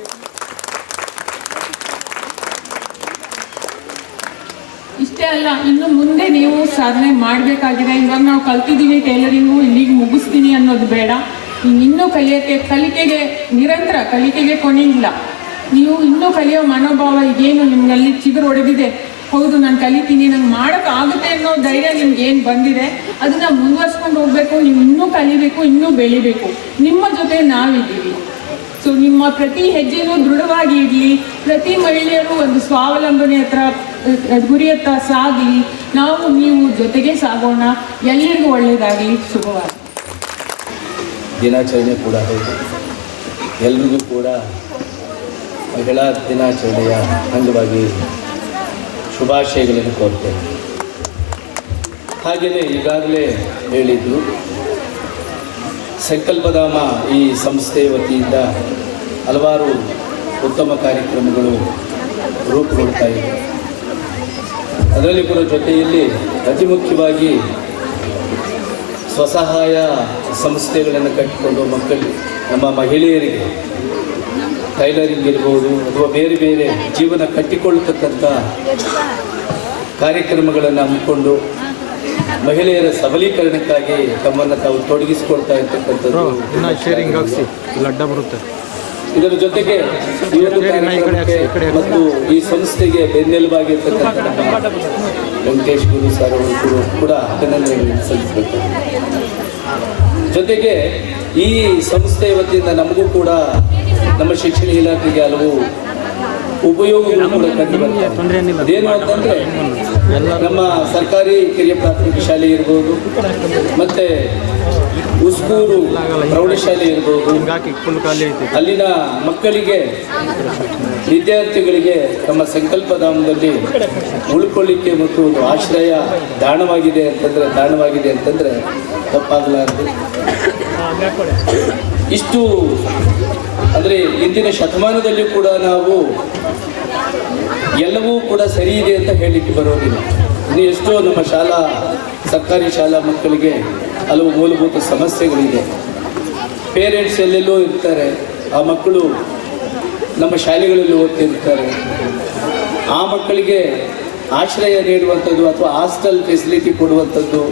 ಇಷ್ಟೇ ಅಲ್ಲ, ಇನ್ನು ಮುಂದೆ ನೀವು ಸಾಧನೆ ಮಾಡಬೇಕಾಗಿದೆ. ಇವಾಗ ನಾವು ಕಲ್ತಿದ್ದೀವಿ ಟೈಲರಿಂಗು, ಇಲ್ಲಿಗೆ ಮುಗಿಸ್ತೀನಿ ಅನ್ನೋದು ಬೇಡ. ಇನ್ನೂ ಕಲಿಕೆಗೆ ನಿರಂತರ ಕಲಿಕೆಗೆ ಕೊನೆ ಇಲ್ಲ. ನೀವು ಇನ್ನೂ ಕಲಿಯೋ ಮನೋಭಾವ ಈಗೇನು ನಿಮ್ಮಲ್ಲಿ ಚಿಗುರು ಹೊಡೆದಿದೆ, ಹೌದು ನಾನು ಕಲಿತೀನಿ, ನಂಗೆ ಮಾಡೋಕ್ಕಾಗುತ್ತೆ ಅನ್ನೋ ಧೈರ್ಯ ನಿಮ್ಗೆ ಏನು ಬಂದಿದೆ ಅದನ್ನು ಮುಂದುವರ್ಸ್ಕೊಂಡು ಹೋಗಬೇಕು. ನೀವು ಇನ್ನೂ ಕಲಿಬೇಕು, ಇನ್ನೂ ಬೆಳಿಬೇಕು. ನಿಮ್ಮ ಜೊತೆ ನಾವಿದ್ದೀವಿ. ಸೊ ನಿಮ್ಮ ಪ್ರತಿ ಹೆಜ್ಜೆನೂ ದೃಢವಾಗಿ ಇರಲಿ. ಪ್ರತಿ ಮಹಿಳೆಯರು ಒಂದು ಸ್ವಾವಲಂಬನೆ ಗುರಿಯತ್ತ ಸಾಗಲಿ. ನಾವು ನೀವು ಜೊತೆಗೆ ಸಾಗೋಣ. ಎಲ್ಲರಿಗೂ ಒಳ್ಳೆಯದಾಗಲಿ. ಶುಭವಾಗಿ. ದಿನಾಚರಣೆ ಕೂಡ ಹೌದು. ಎಲ್ರಿಗೂ ಕೂಡ ಮಹಿಳಾ ದಿನಾಚರಣೆಯ ಅಂಗವಾಗಿ ಶುಭಾಶಯಗಳನ್ನು ಕೋರ್ತೇನೆ. ಹಾಗೆಯೇ ಈಗಾಗಲೇ ಹೇಳಿದ್ದು, ಸಂಕಲ್ಪಧಾಮ ಈ ಸಂಸ್ಥೆಯ ವತಿಯಿಂದ ಹಲವಾರು ಉತ್ತಮ ಕಾರ್ಯಕ್ರಮಗಳು ರೂಪುಗೊಳ್ತಾ ಇವೆ. ಅದರಲ್ಲಿ ಕೂಡ ಜೊತೆಯಲ್ಲಿ ಅತಿ ಮುಖ್ಯವಾಗಿ ಸ್ವಸಹಾಯ ಸಂಸ್ಥೆಗಳನ್ನು ಕಟ್ಟಿಕೊಂಡು ನಮ್ಮ ಮಹಿಳೆಯರಿಗೆ ಟೈಲರಿಂಗ್ ಇರ್ಬೋದು ಅಥವಾ ಬೇರೆ ಬೇರೆ ಜೀವನ ಕಟ್ಟಿಕೊಳ್ಳತಕ್ಕಂಥ ಕಾರ್ಯಕ್ರಮಗಳನ್ನು ಹಮ್ಮಿಕೊಂಡು ಮಹಿಳೆಯರ ಸಬಲೀಕರಣಕ್ಕಾಗಿ ತಮ್ಮನ್ನು ತಾವು ತೊಡಗಿಸಿಕೊಳ್ತಾ ಇರ್ತಕ್ಕಂಥದ್ದು. ಇದರ ಜೊತೆಗೆ ಈ ಒಂದು ಕಾರ್ಯಕ್ರಮಕ್ಕೆ ಮತ್ತು ಈ ಸಂಸ್ಥೆಗೆ ಬೆನ್ನೆಲುಬಾಗಿರ್ತಕ್ಕಂಥ ನಮ್ಮ ವೆಂಕಟೇಶ್ ಗುರು ಸರ್ ಅವರು ಕೂಡ ಅಭಿನಂದನೆ ಸಲ್ಲಿಸಬೇಕು. ಜೊತೆಗೆ ಈ ಸಂಸ್ಥೆಯ ವತಿಯಿಂದ ನಮಗೂ ಕೂಡ ನಮ್ಮ ಶಿಕ್ಷಣ ಇಲಾಖೆಗೆ ಹಲವು ಉಪಯೋಗಗಳು ಕೂಡ ಕಂಡು ಬರ್ತವೆ. ಅದೇನು ಅಂತಂದರೆ, ನಮ್ಮ ಸರ್ಕಾರಿ ಕಿರಿಯ ಪ್ರಾಥಮಿಕ ಶಾಲೆ ಇರ್ಬೋದು, ಮತ್ತು ಉಸ್ಕೂರು ಪ್ರೌಢಶಾಲೆ ಇರ್ಬೋದು, ಅಲ್ಲಿನ ಮಕ್ಕಳಿಗೆ ವಿದ್ಯಾರ್ಥಿಗಳಿಗೆ ನಮ್ಮ ಸಂಕಲ್ಪಧಾಮದಲ್ಲಿ ಉಳ್ಕೊಳ್ಳಿಕ್ಕೆ ಮತ್ತು ಒಂದು ಆಶ್ರಯ ತಾಣವಾಗಿದೆ ಅಂತಂದರೆ ತಪ್ಪಾಗಲಾರದು. ಇಷ್ಟು ಅಂದರೆ ಇಂದಿನ ಶತಮಾನದಲ್ಲಿ ಕೂಡ ನಾವು ಎಲ್ಲವೂ ಕೂಡ ಸರಿ ಇದೆ ಅಂತ ಹೇಳಲಿಕ್ಕೆ ಬರೋದಿಲ್ಲ. ಇನ್ನು ಎಷ್ಟೋ ನಮ್ಮ ಸರ್ಕಾರಿ ಶಾಲಾ ಮಕ್ಕಳಿಗೆ ಹಲವು ಮೂಲಭೂತ ಸಮಸ್ಯೆಗಳಿದೆ. ಪೇರೆಂಟ್ಸ್ ಎಲ್ಲೆಲ್ಲೋ ಇರ್ತಾರೆ, ಆ ಮಕ್ಕಳು ನಮ್ಮ ಶಾಲೆಗಳಲ್ಲಿ ಓದ್ತಿರ್ತಾರೆ. ಆ ಮಕ್ಕಳಿಗೆ ಆಶ್ರಯ ನೀಡುವಂಥದ್ದು ಅಥವಾ ಹಾಸ್ಟೆಲ್ ಫೆಸಿಲಿಟಿ ಕೊಡುವಂಥದ್ದು,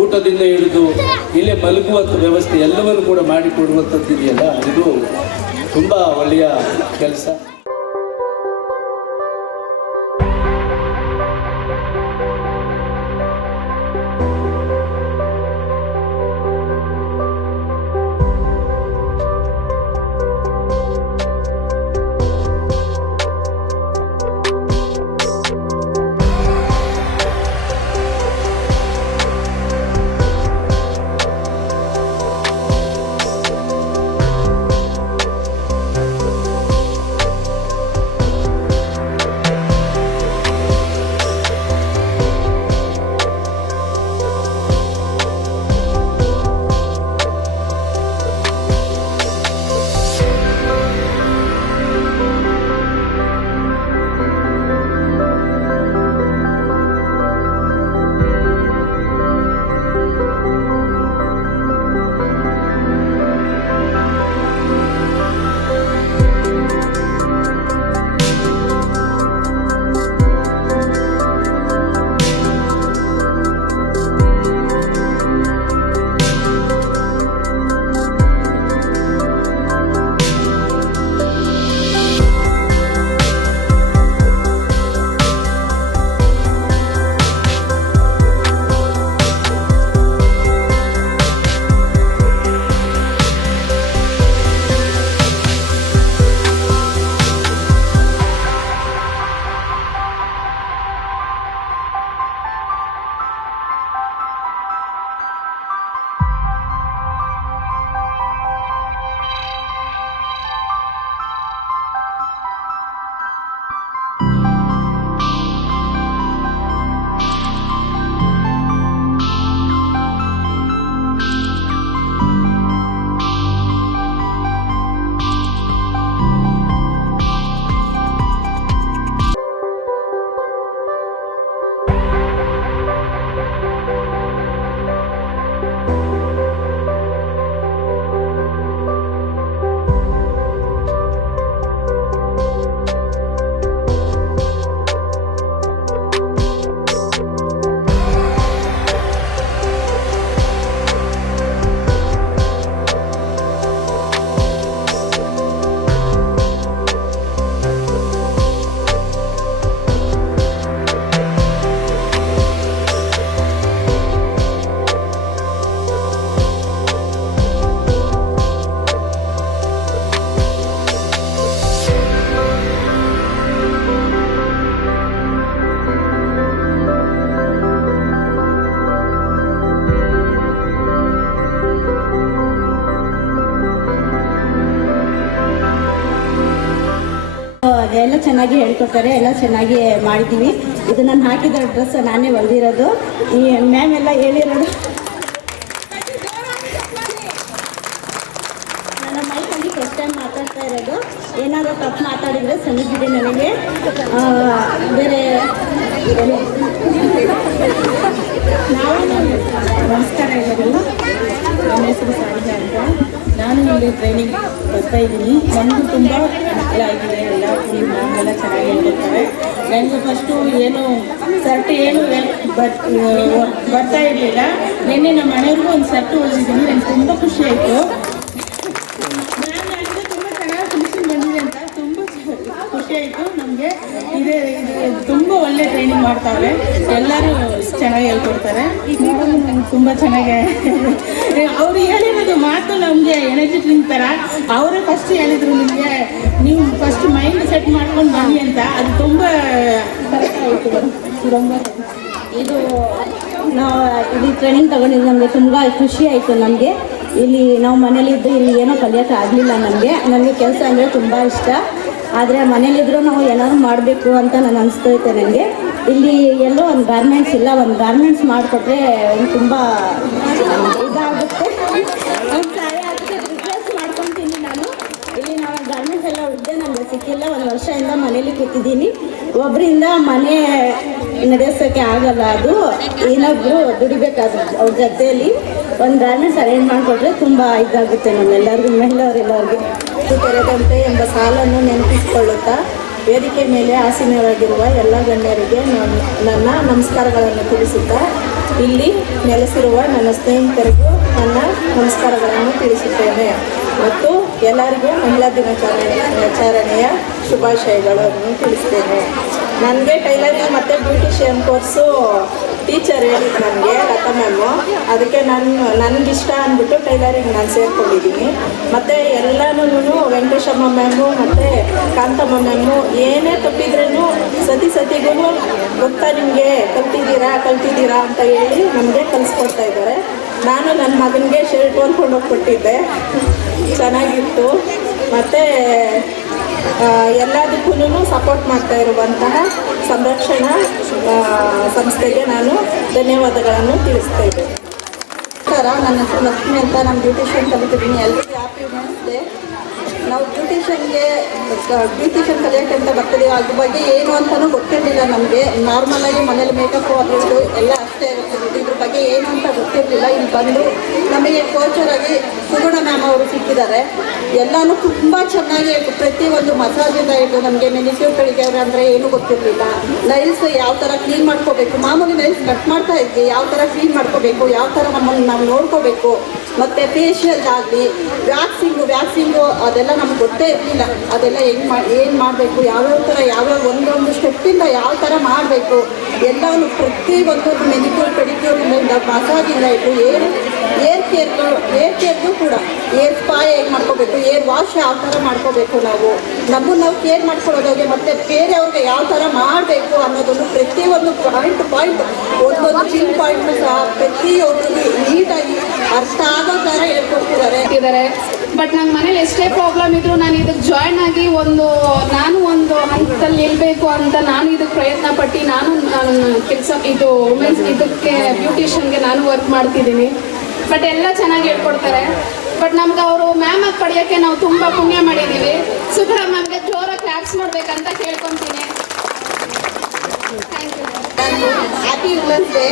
ಊಟದಿಂದ ಹಿಡಿದು ಇಲ್ಲೇ ಮಲಗುವಂಥ ವ್ಯವಸ್ಥೆ ಎಲ್ಲವನ್ನು ಕೂಡ ಮಾಡಿಕೊಡುವಂಥದ್ದು ಇದೆಯಲ್ಲ, ಇದು ತುಂಬ ಒಳ್ಳೆಯ ಕೆಲಸ. ಚೆನ್ನಾಗಿ ಹೇಳ್ಕೊಡ್ತಾರೆ, ಎಲ್ಲ ಚೆನ್ನಾಗಿ ಮಾಡಿದ್ದೀವಿ. ಇದು ನಾನು ಹಾಕಿದ ಡ್ರೆಸ್ ನಾನೇ ಹೊಲ್ದಿರೋದು. ಈ ಮ್ಯಾಮ್ ಎಲ್ಲ ಹೇಳಿರೋದು. ನನ್ನ ಮೈಕಲ್ಲಿ ಫಸ್ಟ್ ಟೈಮ್ ಮಾತಾಡ್ತಾ ಇರೋದು. ಏನಾದರೂ ತಪ್ಪು ಮಾತಾಡಿದರೆ ಸಣ್ಣದಿದೆ ನನಗೆ. ಬೇರೆ ನಾವು ನಮಸ್ಕಾರ ಎಲ್ಲರಿಗೂ. ನನ್ನ ಹೆಸರು ಸಾರಿಕಾ ಅಂತ. ನಾನು ಇಲ್ಲಿ ಟ್ರೈನಿಂಗ್ ಬರ್ತಾ ಇದ್ದೀನಿ. ನನಗೂ ತುಂಬ ಅನುಕೂಲ ಆಗಿದೆ. ಎಲ್ಲ ಮ್ಯಾಮ್ಗೆಲ್ಲ ಚೆನ್ನಾಗಿ ಹೇಳ್ಕೊಡ್ತಾರೆ. ನನಗೆ ಫಸ್ಟು ಏನು ಸರ್ಟ್ ಏನು ಬರ್ತಾ ಇರಲಿಲ್ಲ. ನಿನ್ನೆ ನಮ್ಮ ಮನೆಯವ್ರಿಗೂ ಒಂದು ಸರ್ಟ್ ಓದಿದ್ದೀನಿ. ನನಗೆ ತುಂಬ ಖುಷಿ ಆಯಿತು. ಮ್ಯಾಮ್ ನನಗೆ ತುಂಬ ಚೆನ್ನಾಗಿ ಫಿನಿಶಿಂಗ್ ಬಂದಿದೆ ಅಂತ ತುಂಬ ಖುಷಿ ಆಯಿತು ನಮಗೆ. ಇದು ತುಂಬ ಒಳ್ಳೆ ಟ್ರೈನಿಂಗ್ ಮಾಡ್ತಾವೆ. ಎಲ್ಲರೂ ಚೆನ್ನಾಗಿ ಹೇಳ್ಕೊಡ್ತಾರೆ. ತುಂಬ ಚೆನ್ನಾಗಿ ಅವರು ಹೇಳಿರೋದು ಮಾತು ನಮಗೆ ಎನರ್ಜಿ ಡ್ರಿಂಕ್ ಥರ. ಅವರೇ ಫಸ್ಟ್ ಹೇಳಿದರು, ನಿಮಗೆ ನೀವು ಫಸ್ಟ್ ಮೈಂಡ್ ಸೆಟ್ ಮಾಡ್ಕೊಂಡು ಬನ್ನಿ ಅಂತ. ಅದು ತುಂಬ ಕರೆಕ್ಟ್ ಆಯಿತು. ತುಂಬ ಇದು ನಾವು ಇಲ್ಲಿ ಟ್ರೈನಿಂಗ್ ತೊಗೊಂಡಿದ್ದು ನಮಗೆ ತುಂಬ ಖುಷಿ ಆಯಿತು. ನಮಗೆ ಇಲ್ಲಿ ನಾವು ಮನೇಲಿದ್ದು ಇಲ್ಲಿ ಏನೋ ಕಲಿಯೋಕ್ಕೆ ಆಗಲಿಲ್ಲ. ನನಗೆ ಕೆಲಸ ಅಂದರೆ ತುಂಬ ಇಷ್ಟ. ಆದರೆ ಮನೇಲಿದ್ದರೂ ನಾವು ಏನಾದ್ರು ಮಾಡಬೇಕು ಅಂತ ನಾನು ಅನಿಸ್ತೈತೆ. ನನಗೆ ಇಲ್ಲಿ ಎಲ್ಲೋ ಒಂದು ಗಾರ್ಮೆಂಟ್ಸ್ ಇಲ್ಲ. ಒಂದು ಗಾರ್ಮೆಂಟ್ಸ್ ಮಾಡಿಕೊಟ್ರೆ ತುಂಬ ಇದಾಗುತ್ತೆ, ಒಂದು ಸಹಾಯ ಆಗುತ್ತೆ. ರಿಕ್ವೆಸ್ಟ್ ಮಾಡ್ಕೊತೀನಿ ನಾನು. ಇಲ್ಲಿ ನಾವು ಗಾರ್ಮೆಂಟ್ಸ್ ಎಲ್ಲ ಹುಡುಗದೆ ನನಗೆ ಸಿಕ್ಕಿಲ್ಲ. ಒಂದು ವರ್ಷದಿಂದ ಮನೇಲಿ ಕೂತಿದ್ದೀನಿ. ಒಬ್ಬರಿಂದ ಮನೆ ನಡೆಸೋಕ್ಕೆ ಆಗಲ್ಲ. ಅದು ಇನ್ನೊಬ್ಬರು ದುಡಿಬೇಕಾದ್ರೆ ಅವ್ರ ಜೊತೆಯಲ್ಲಿ ಒಂದು ಗಾರ್ಮೆಂಟ್ಸ್ ಅರೇಂಜ್ ಮಾಡಿಕೊಟ್ರೆ ತುಂಬ ಇದಾಗುತ್ತೆ ನಮ್ಮೆಲ್ಲರಿಗೂ, ಮಹಿಳೆಯರೆಲ್ಲರಿಗೂ. ತೆರೆದಂತೆ ಎಂಬ ಸಾಲನ್ನು ನೆನಪಿಸಿಕೊಳ್ಳುತ್ತಾ ವೇದಿಕೆ ಮೇಲೆ ಆಸೀನರಾಗಿರುವ ಎಲ್ಲ ಗಣ್ಯರಿಗೆ ನನ್ನ ನಮಸ್ಕಾರಗಳನ್ನು ತಿಳಿಸುತ್ತಾ ಇಲ್ಲಿ ನೆಲೆಸಿರುವ ನನ್ನ ಸ್ನೇಹಿತರಿಗೂ ನನ್ನ ನಮಸ್ಕಾರಗಳನ್ನು ತಿಳಿಸುತ್ತೇನೆ ಮತ್ತು ಎಲ್ಲರಿಗೂ ಮಹಿಳಾ ದಿನಾಚರಣೆಯ ಶುಭಾಶಯಗಳನ್ನು ತಿಳಿಸ್ತೇನೆ. ನನಗೆ ಟೈಲರಿಂಗ್ ಮತ್ತು ಬ್ಯೂಟಿಷಿಯನ್ ಕೋರ್ಸು ಟೀಚರ್ ಹೇಳಿದ್ದು ನನಗೆ, ಲತಾ ಮ್ಯಾಮು. ಅದಕ್ಕೆ ನನಗಿಷ್ಟ ಅಂದ್ಬಿಟ್ಟು ಟೈಲರಿಂಗ್ ನಾನು ಸೇರಿಕೊಂಡಿದ್ದೀನಿ. ಮತ್ತು ಎಲ್ಲನೂ ವೆಂಕಟೇಶಮ್ಮ ಮ್ಯಾಮು ಮತ್ತು ಕಾಂತಮ್ಮ ಮ್ಯಾಮು ಏನೇ ತಪ್ಪಿದ್ರೂ ಸತಿಗೂ ಗೊತ್ತಾ ನಿಮಗೆ ಕಲ್ತಿದ್ದೀರಾ ಅಂತ ಹೇಳಿ ನಮಗೆ ಕಲಿಸ್ಕೊಡ್ತಾ ಇದ್ದಾರೆ. ನಾನು ನನ್ನ ಮಗನಿಗೆ ಶರ್ಟ್ ಹೊಂದ್ಕೊಂಡೋಗಿ ಕೊಟ್ಟಿದ್ದೆ, ಚೆನ್ನಾಗಿತ್ತು. ಮತ್ತು ಎಲ್ಲದಕ್ಕೂ ಸಪೋರ್ಟ್ ಮಾಡ್ತಾ ಇರುವಂತಹ ಸಂರಕ್ಷಣಾ ಸಂಸ್ಥೆಗೆ ನಾನು ಧನ್ಯವಾದಗಳನ್ನು ತಿಳಿಸ್ತಾ ಇದ್ದೇನೆ. ನಮಸ್ಕಾರ, ನನ್ನ ಹೆಸರು ಲಕ್ಷ್ಮಿ ಅಂತ. ನಾನು ಬ್ಯೂಟಿಷಿಯನ್ ಕಲಿತಿದ್ದೀನಿ. ಎಲ್ಲರಿಗೂ ಹ್ಯಾಪಿ ವುಮೆನ್ಸ್ ಡೇ. ನಾವು ಬ್ಯೂಟಿಷಿಯನ್ ಕಲಿಯೋಕ್ಕೆ ಅಂತ ಬರ್ತೀವಿ. ಅದ್ರ ಬಗ್ಗೆ ಏನು ಅಂತಲೂ ಗೊತ್ತಿರಲಿಲ್ಲ ನಮಗೆ. ನಾರ್ಮಲಾಗಿ ಮನೇಲಿ ಮೇಕಪ್ ಆಗಿರೋದು ಎಲ್ಲ ಅಷ್ಟೇ ಇರ್ತಿದ್ದು. ಇದ್ರ ಬಗ್ಗೆ ಏನು ಅಂತ ಗೊತ್ತಿರಲಿಲ್ಲ. ಇಲ್ಲಿ ಬಂದು ನಮಗೆ ಕೋಚರಾಗಿ ಸುಗುಣ ಮ್ಯಾಮ್ ಅವರು ಸಿಕ್ಕಿದ್ದಾರೆ. ಎಲ್ಲನೂ ತುಂಬ ಚೆನ್ನಾಗಿ ಪ್ರತಿಯೊಂದು ಮಸಾಜಿಂದ ಹಿಡಿದು ನಮಗೆ ಮೆನಿಕ್ಯೂರ್ಗಳಿಗೆ ಅಂದರೆ ಏನೂ ಗೊತ್ತಿರಲಿಲ್ಲ. ನೈಲ್ಸ್ ಯಾವ ಥರ ಕ್ಲೀನ್ ಮಾಡ್ಕೋಬೇಕು, ಮಾಮೂಲಿ ನೈಲ್ಸ್ ಕಟ್ ಮಾಡ್ತಾ ಇದ್ವಿ, ಯಾವ ಥರ ಕ್ಲೀನ್ ಮಾಡ್ಕೋಬೇಕು, ಯಾವ ಥರ ನಮ್ಮನ್ನು ನಾವು ನೋಡ್ಕೋಬೇಕು, ಮತ್ತು ಫೇಶಿಯಲ್ದಾಗಲಿ ವ್ಯಾಕ್ಸಿಂಗು ಅದೆಲ್ಲ ನಮ್ಗೆ ಗೊತ್ತೇ ಇರಲಿಲ್ಲ. ಅದೆಲ್ಲ ಏನು ಮಾಡಬೇಕು, ಯಾವ್ಯಾವ ಥರ ಒಂದೊಂದು ಸ್ಟೆಪ್ಪಿಂದ ಯಾವ ಥರ ಮಾಡಬೇಕು ಎಲ್ಲವನ್ನು ಪ್ರತಿಯೊಂದು ಮೆನಿಕ್ಯೂರ್ ಪೆಡಿಕ್ಯೂರಿಂದ ಮಸಾಜಿಂದ ಇಟ್ಟು ಏರ್ ಕೇರ್ಗೂ ಕೂಡ ಏರ್ ಸ್ಪಾ ಹೇಗೆ ಮಾಡ್ಕೋಬೇಕು, ಏರ್ ವಾಶ್ ಯಾವ ಥರ ಮಾಡ್ಕೋಬೇಕು, ನಾವು ಕೇರ್ ಮಾಡ್ಕೊಳ್ಳೋದಾಗೆ ಮತ್ತು ಬೇರೆಯವ್ರಿಗೆ ಯಾವ ಥರ ಮಾಡಬೇಕು ಅನ್ನೋದನ್ನು ಪ್ರತಿಯೊಂದು ಪಾಯಿಂಟ್ ಒಂದೊಂದು ಚಿನ್ ಪಾಯಿಂಟ್ ಸಹ ಪ್ರತಿಯೊಬ್ಬರಿಗೆ ನೀಟಾಗಿ ಅರ್ಥ ಆಗೋ ಥರ ಹೇಳ್ಕೊಡ್ತಿದ್ದಾರೆ. ಬಟ್ ನನ್ನ ಮನೇಲಿ ಎಷ್ಟೇ ಪ್ರಾಬ್ಲಮ್ ಇದ್ದರೂ ನಾನು ಇದಕ್ಕೆ ಜಾಯ್ನ್ ಆಗಿ ನಾನು ಒಂದು ಹಂತದಲ್ಲಿ ನಿಲ್ಲಬೇಕು ಅಂತ ನಾನು ಇದಕ್ಕೆ ಪ್ರಯತ್ನ ಪಟ್ಟು ನಾನು ಕೆಲಸ ಇದು ವುಮೆನ್ಸ್ ಇದಕ್ಕೆ ಬ್ಯೂಟಿಷಿಯನ್ಗೆ ನಾನು ವರ್ಕ್ ಮಾಡ್ತಿದ್ದೀನಿ. ಬಟ್ ಎಲ್ಲ ಚೆನ್ನಾಗಿ ಹೇಳ್ಕೊಡ್ತಾರೆ. ಬಟ್ ನಮ್ಗೆ ಅವರು ಮ್ಯಾಮ್ ಆಗಿ ಪಡೆಯೋಕ್ಕೆ ನಾವು ತುಂಬ ಪುಣ್ಯ ಮಾಡಿದ್ದೀವಿ. ಸುಬ್ರ ಮ್ಯಾಮ್ಗೆ ಜೋರಾಗಿ ಕ್ಲಾಪ್ಸ್ ಮಾಡಬೇಕಂತ ಕೇಳ್ಕೊತೀನಿ. Thank you. Happy women's day.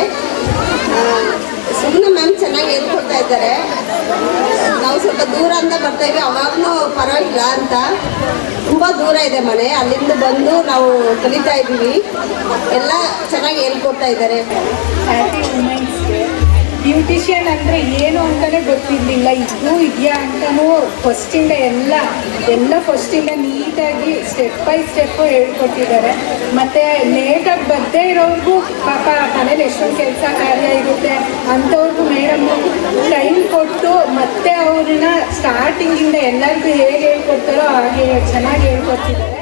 Suguna ma'am ಚೆನ್ನಾಗಿ ಹೇಳ್ಕೊಡ್ತಾ ಇದ್ದಾರೆ. ನಾವು ಸ್ವಲ್ಪ ದೂರ ಅಂತ ಬರ್ತಾ ಇದ್ವಿ, ಅವಾಗಲೂ ಪರವಾಗಿಲ್ಲ ಅಂತ. ತುಂಬ ದೂರ ಇದೆ ಮನೆ, ಅಲ್ಲಿಂದ ಬಂದು ನಾವು ಕಲಿತಾ ಇದ್ದೀವಿ. ಎಲ್ಲ ಚೆನ್ನಾಗಿ ಹೇಳ್ಕೊಡ್ತಾ ಇದ್ದಾರೆ. Happy women's day. ಬ್ಯೂಟಿಷಿಯನ್ ಅಂದರೆ ಏನು ಅಂತಲೇ ಗೊತ್ತಿರಲಿಲ್ಲ. ಇದು ಇದೆಯಾ ಅಂತಲೂ ಫಸ್ಟಿಂದ ಎಲ್ಲ ಫಸ್ಟಿಂದ ನೀಟಾಗಿ ಸ್ಟೆಪ್ ಬೈ ಸ್ಟೆಪ್ಪು ಹೇಳ್ಕೊಟ್ಟಿದ್ದಾರೆ. ಮತ್ತು ಲೇಟಾಗಿ ಬರದೇ ಇರೋರ್ಗೂ ಪಾಪ ಮನೇಲಿ ಎಷ್ಟೊಂದು ಕೆಲಸ ಕಾರ್ಯ ಇರುತ್ತೆ ಅಂಥವ್ರಿಗೂ ಮೇಡಮ್ ಟೈಮ್ ಕೊಟ್ಟು ಮತ್ತೆ ಅವ್ರನ್ನ ಸ್ಟಾರ್ಟಿಂಗಿಂದ ಎಲ್ಲರಿಗೂ ಹೇಗೆ ಹೇಳ್ಕೊಡ್ತಾರೋ ಹಾಗೆ ಚೆನ್ನಾಗಿ ಹೇಳ್ಕೊಡ್ತಿದ್ದಾರೆ.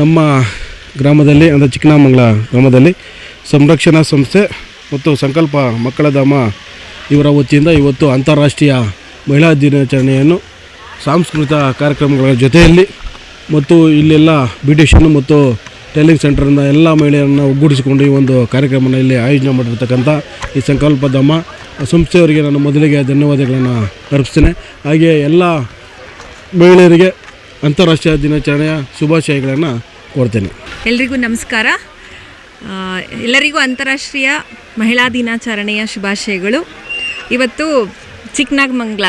ನಮ್ಮ ಗ್ರಾಮದಲ್ಲಿ ಅಂದರೆ ಚಿಕ್ಕನಾಮಂಗಲ ಗ್ರಾಮದಲ್ಲಿ ಸಂರಕ್ಷಣಾ ಸಂಸ್ಥೆ ಮತ್ತು ಸಂಕಲ್ಪ ಮಕ್ಕಳಧಾಮ ಇವರ ವತಿಯಿಂದ ಇವತ್ತು ಅಂತಾರಾಷ್ಟ್ರೀಯ ಮಹಿಳಾ ದಿನಾಚರಣೆಯನ್ನು ಸಾಂಸ್ಕೃತಿಕ ಕಾರ್ಯಕ್ರಮಗಳ ಜೊತೆಯಲ್ಲಿ ಮತ್ತು ಇಲ್ಲೆಲ್ಲ ಬ್ಯೂಟಿಷಿಯನ್ ಮತ್ತು ಟೈಲರಿಂಗ್ ಸೆಂಟರ್ನ ಎಲ್ಲ ಮಹಿಳೆಯರನ್ನು ಒಗ್ಗೂಡಿಸಿಕೊಂಡು ಈ ಒಂದು ಕಾರ್ಯಕ್ರಮನ ಇಲ್ಲಿ ಆಯೋಜನೆ ಮಾಡಿರ್ತಕ್ಕಂಥ ಈ ಸಂಕಲ್ಪಧಾಮ ಸಂಸ್ಥೆಯವರಿಗೆ ನಾನು ಮೊದಲಿಗೆ ಧನ್ಯವಾದಗಳನ್ನು ಅರ್ಪಿಸ್ತೇನೆ. ಹಾಗೆ ಎಲ್ಲ ಮಹಿಳೆಯರಿಗೆ ಅಂತಾರಾಷ್ಟ್ರೀಯ ದಿನಾಚರಣೆಯ ಶುಭಾಶಯಗಳನ್ನು ಕೋರ್ತೇನೆ. ಎಲ್ರಿಗೂ ನಮಸ್ಕಾರ. ಎಲ್ಲರಿಗೂ ಅಂತಾರಾಷ್ಟ್ರೀಯ ಮಹಿಳಾ ದಿನಾಚರಣೆಯ ಶುಭಾಶಯಗಳು. ಇವತ್ತು ಚಿಕ್ಕನಾಗಮಂಗಲ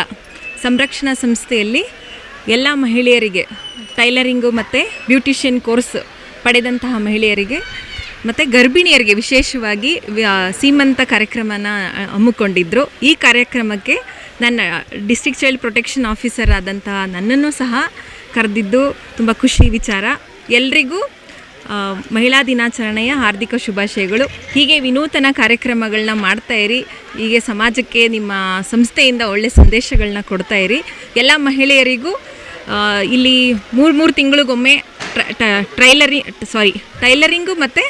ಸಂರಕ್ಷಣಾ ಸಂಸ್ಥೆಯಲ್ಲಿ ಎಲ್ಲ ಮಹಿಳೆಯರಿಗೆ ಟೈಲರಿಂಗು ಮತ್ತು ಬ್ಯೂಟಿಷಿಯನ್ ಕೋರ್ಸ್ ಪಡೆದಂತಹ ಮಹಿಳೆಯರಿಗೆ ಮತ್ತು ಗರ್ಭಿಣಿಯರಿಗೆ ವಿಶೇಷವಾಗಿ ಸೀಮಂತ ಕಾರ್ಯಕ್ರಮನ ಹಮ್ಮಿಕೊಂಡಿದ್ದರು. ಈ ಕಾರ್ಯಕ್ರಮಕ್ಕೆ ನನ್ನ ಡಿಸ್ಟ್ರಿಕ್ಟ್ ಚೈಲ್ಡ್ ಪ್ರೊಟೆಕ್ಷನ್ ಆಫೀಸರ್ ಆದಂತಹ ನನ್ನನ್ನು ಸಹ ಕರೆದಿದ್ದು ತುಂಬ ಖುಷಿ ವಿಚಾರ. ಎಲ್ರಿಗೂ ಮಹಿಳಾ ದಿನಾಚರಣೆಯ ಹಾರ್ದಿಕ ಶುಭಾಶಯಗಳು. ಹೀಗೆ ವಿನೂತನ ಕಾರ್ಯಕ್ರಮಗಳನ್ನ ಮಾಡ್ತಾಯಿರಿ. ಹೀಗೆ ಸಮಾಜಕ್ಕೆ ನಿಮ್ಮ ಸಂಸ್ಥೆಯಿಂದ ಒಳ್ಳೆಯ ಸಂದೇಶಗಳನ್ನ ಕೊಡ್ತಾಯಿರಿ. ಎಲ್ಲ ಮಹಿಳೆಯರಿಗೂ ಇಲ್ಲಿ 3 ತಿಂಗಳಿಗೊಮ್ಮೆ ಟೈಲರಿಂಗು ಮತ್ತು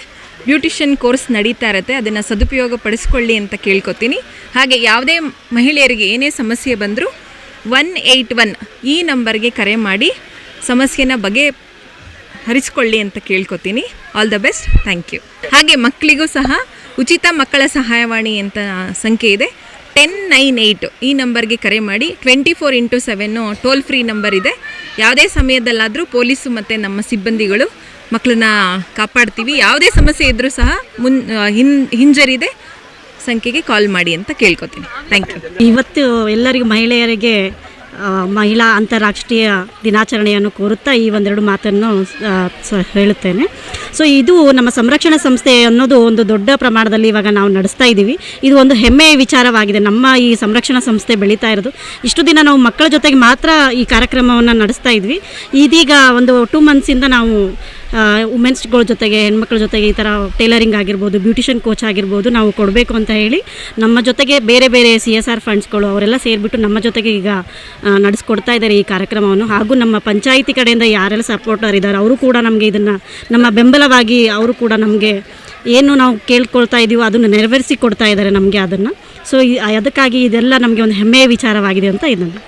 ಬ್ಯೂಟಿಷಿಯನ್ ಕೋರ್ಸ್ ನಡೀತಾ ಇರುತ್ತೆ. ಅದನ್ನು ಸದುಪಯೋಗ ಪಡಿಸ್ಕೊಳ್ಳಿ ಅಂತ ಕೇಳ್ಕೊತೀನಿ. ಹಾಗೆ ಯಾವುದೇ ಮಹಿಳೆಯರಿಗೆ ಏನೇ ಸಮಸ್ಯೆ ಬಂದರೂ 181 ಈ ನಂಬರ್ಗೆ ಕರೆ ಮಾಡಿ ಸಮಸ್ಯೆನ ಹರಿಸ್ಕೊಳ್ಳಿ ಅಂತ ಕೇಳ್ಕೊತೀನಿ. All the best. Thank you. ಹಾಗೆ ಮಕ್ಕಳಿಗೂ ಸಹ ಉಚಿತ ಮಕ್ಕಳ ಸಹಾಯವಾಣಿ ಅಂತ ಸಂಖ್ಯೆ ಇದೆ, 1098 ಈ ನಂಬರ್ಗೆ ಕರೆ ಮಾಡಿ. 24x7 ಟೋಲ್ ಫ್ರೀ ನಂಬರ್ ಇದೆ. ಯಾವುದೇ ಸಮಯದಲ್ಲಾದರೂ ಪೊಲೀಸು ಮತ್ತು ನಮ್ಮ ಸಿಬ್ಬಂದಿಗಳು ಮಕ್ಕಳನ್ನ ಕಾಪಾಡ್ತೀವಿ. ಯಾವುದೇ ಸಮಸ್ಯೆ ಇದ್ದರೂ ಸಹ ಹಿಂಜರಿದೆ ಸಂಖ್ಯೆಗೆ ಕಾಲ್ ಮಾಡಿ ಅಂತ ಕೇಳ್ಕೊತೀನಿ. Thank you. ಇವತ್ತು ಎಲ್ಲರಿಗೂ ಮಹಿಳೆಯರಿಗೆ ಮಹಿಳಾ ಅಂತಾರಾಷ್ಟ್ರೀಯ ದಿನಾಚರಣೆಯನ್ನು ಕೋರುತ್ತಾ ಈ ಒಂದೆರಡು ಮಾತನ್ನು ಹೇಳುತ್ತೇನೆ. ಸೊ ಇದು ನಮ್ಮ ಸಂರಕ್ಷಣಾ ಸಂಸ್ಥೆ ಅನ್ನೋದು ಒಂದು ದೊಡ್ಡ ಪ್ರಮಾಣದಲ್ಲಿ ಇವಾಗ ನಾವು ನಡೆಸ್ತಾ ಇದ್ದೀವಿ. ಇದು ಒಂದು ಹೆಮ್ಮೆಯ ವಿಚಾರವಾಗಿದೆ. ನಮ್ಮ ಈ ಸಂರಕ್ಷಣಾ ಸಂಸ್ಥೆ ಬೆಳೀತಾ ಇರೋದು. ಇಷ್ಟು ದಿನ ನಾವು ಮಕ್ಕಳ ಜೊತೆಗೆ ಮಾತ್ರ ಈ ಕಾರ್ಯಕ್ರಮವನ್ನು ನಡೆಸ್ತಾ ಇದ್ವಿ. ಇದೀಗ ಒಂದು 2 ಮಂತ್ಸಿಂದ ನಾವು ವುಮೆನ್ಸ್ಗಳ ಜೊತೆಗೆ, ಹೆಣ್ಮಕ್ಳ ಜೊತೆಗೆ ಈ ಥರ ಟೈಲರಿಂಗ್ ಆಗಿರ್ಬೋದು, ಬ್ಯೂಟಿಷಿಯನ್ ಕೋಚ್ ಆಗಿರ್ಬೋದು ನಾವು ಕೊಡಬೇಕು ಅಂತ ಹೇಳಿ ನಮ್ಮ ಜೊತೆಗೆ ಬೇರೆ ಬೇರೆ CSR ಫಂಡ್ಸ್ಗಳು ಅವರೆಲ್ಲ ಸೇರಿಬಿಟ್ಟು ನಮ್ಮ ಜೊತೆಗೆ ಈಗ ನಡೆಸ್ಕೊಡ್ತಾ ಇದ್ದಾರೆ ಈ ಕಾರ್ಯಕ್ರಮವನ್ನು. ಹಾಗೂ ನಮ್ಮ ಪಂಚಾಯಿತಿ ಕಡೆಯಿಂದ ಯಾರೆಲ್ಲ ಸಪೋರ್ಟರ್ ಇದ್ದಾರೆ ಅವರು ಕೂಡ ನಮಗೆ ಇದನ್ನು ನಮ್ಮ ಬೆಂಬಲವಾಗಿ ಅವರು ಕೂಡ ನಮಗೆ ಏನು ನಾವು ಕೇಳ್ಕೊಳ್ತಾ ಇದ್ದೀವೋ ಅದನ್ನು ನೆರವೇರಿಸಿ ಕೊಡ್ತಾ ಇದ್ದಾರೆ ನಮಗೆ ಅದನ್ನು. ಸೊ ಅದಕ್ಕಾಗಿ ಇದೆಲ್ಲ ನಮಗೆ ಒಂದು ಹೆಮ್ಮೆಯ ವಿಚಾರವಾಗಿದೆ ಅಂತ ಇದನ್ನು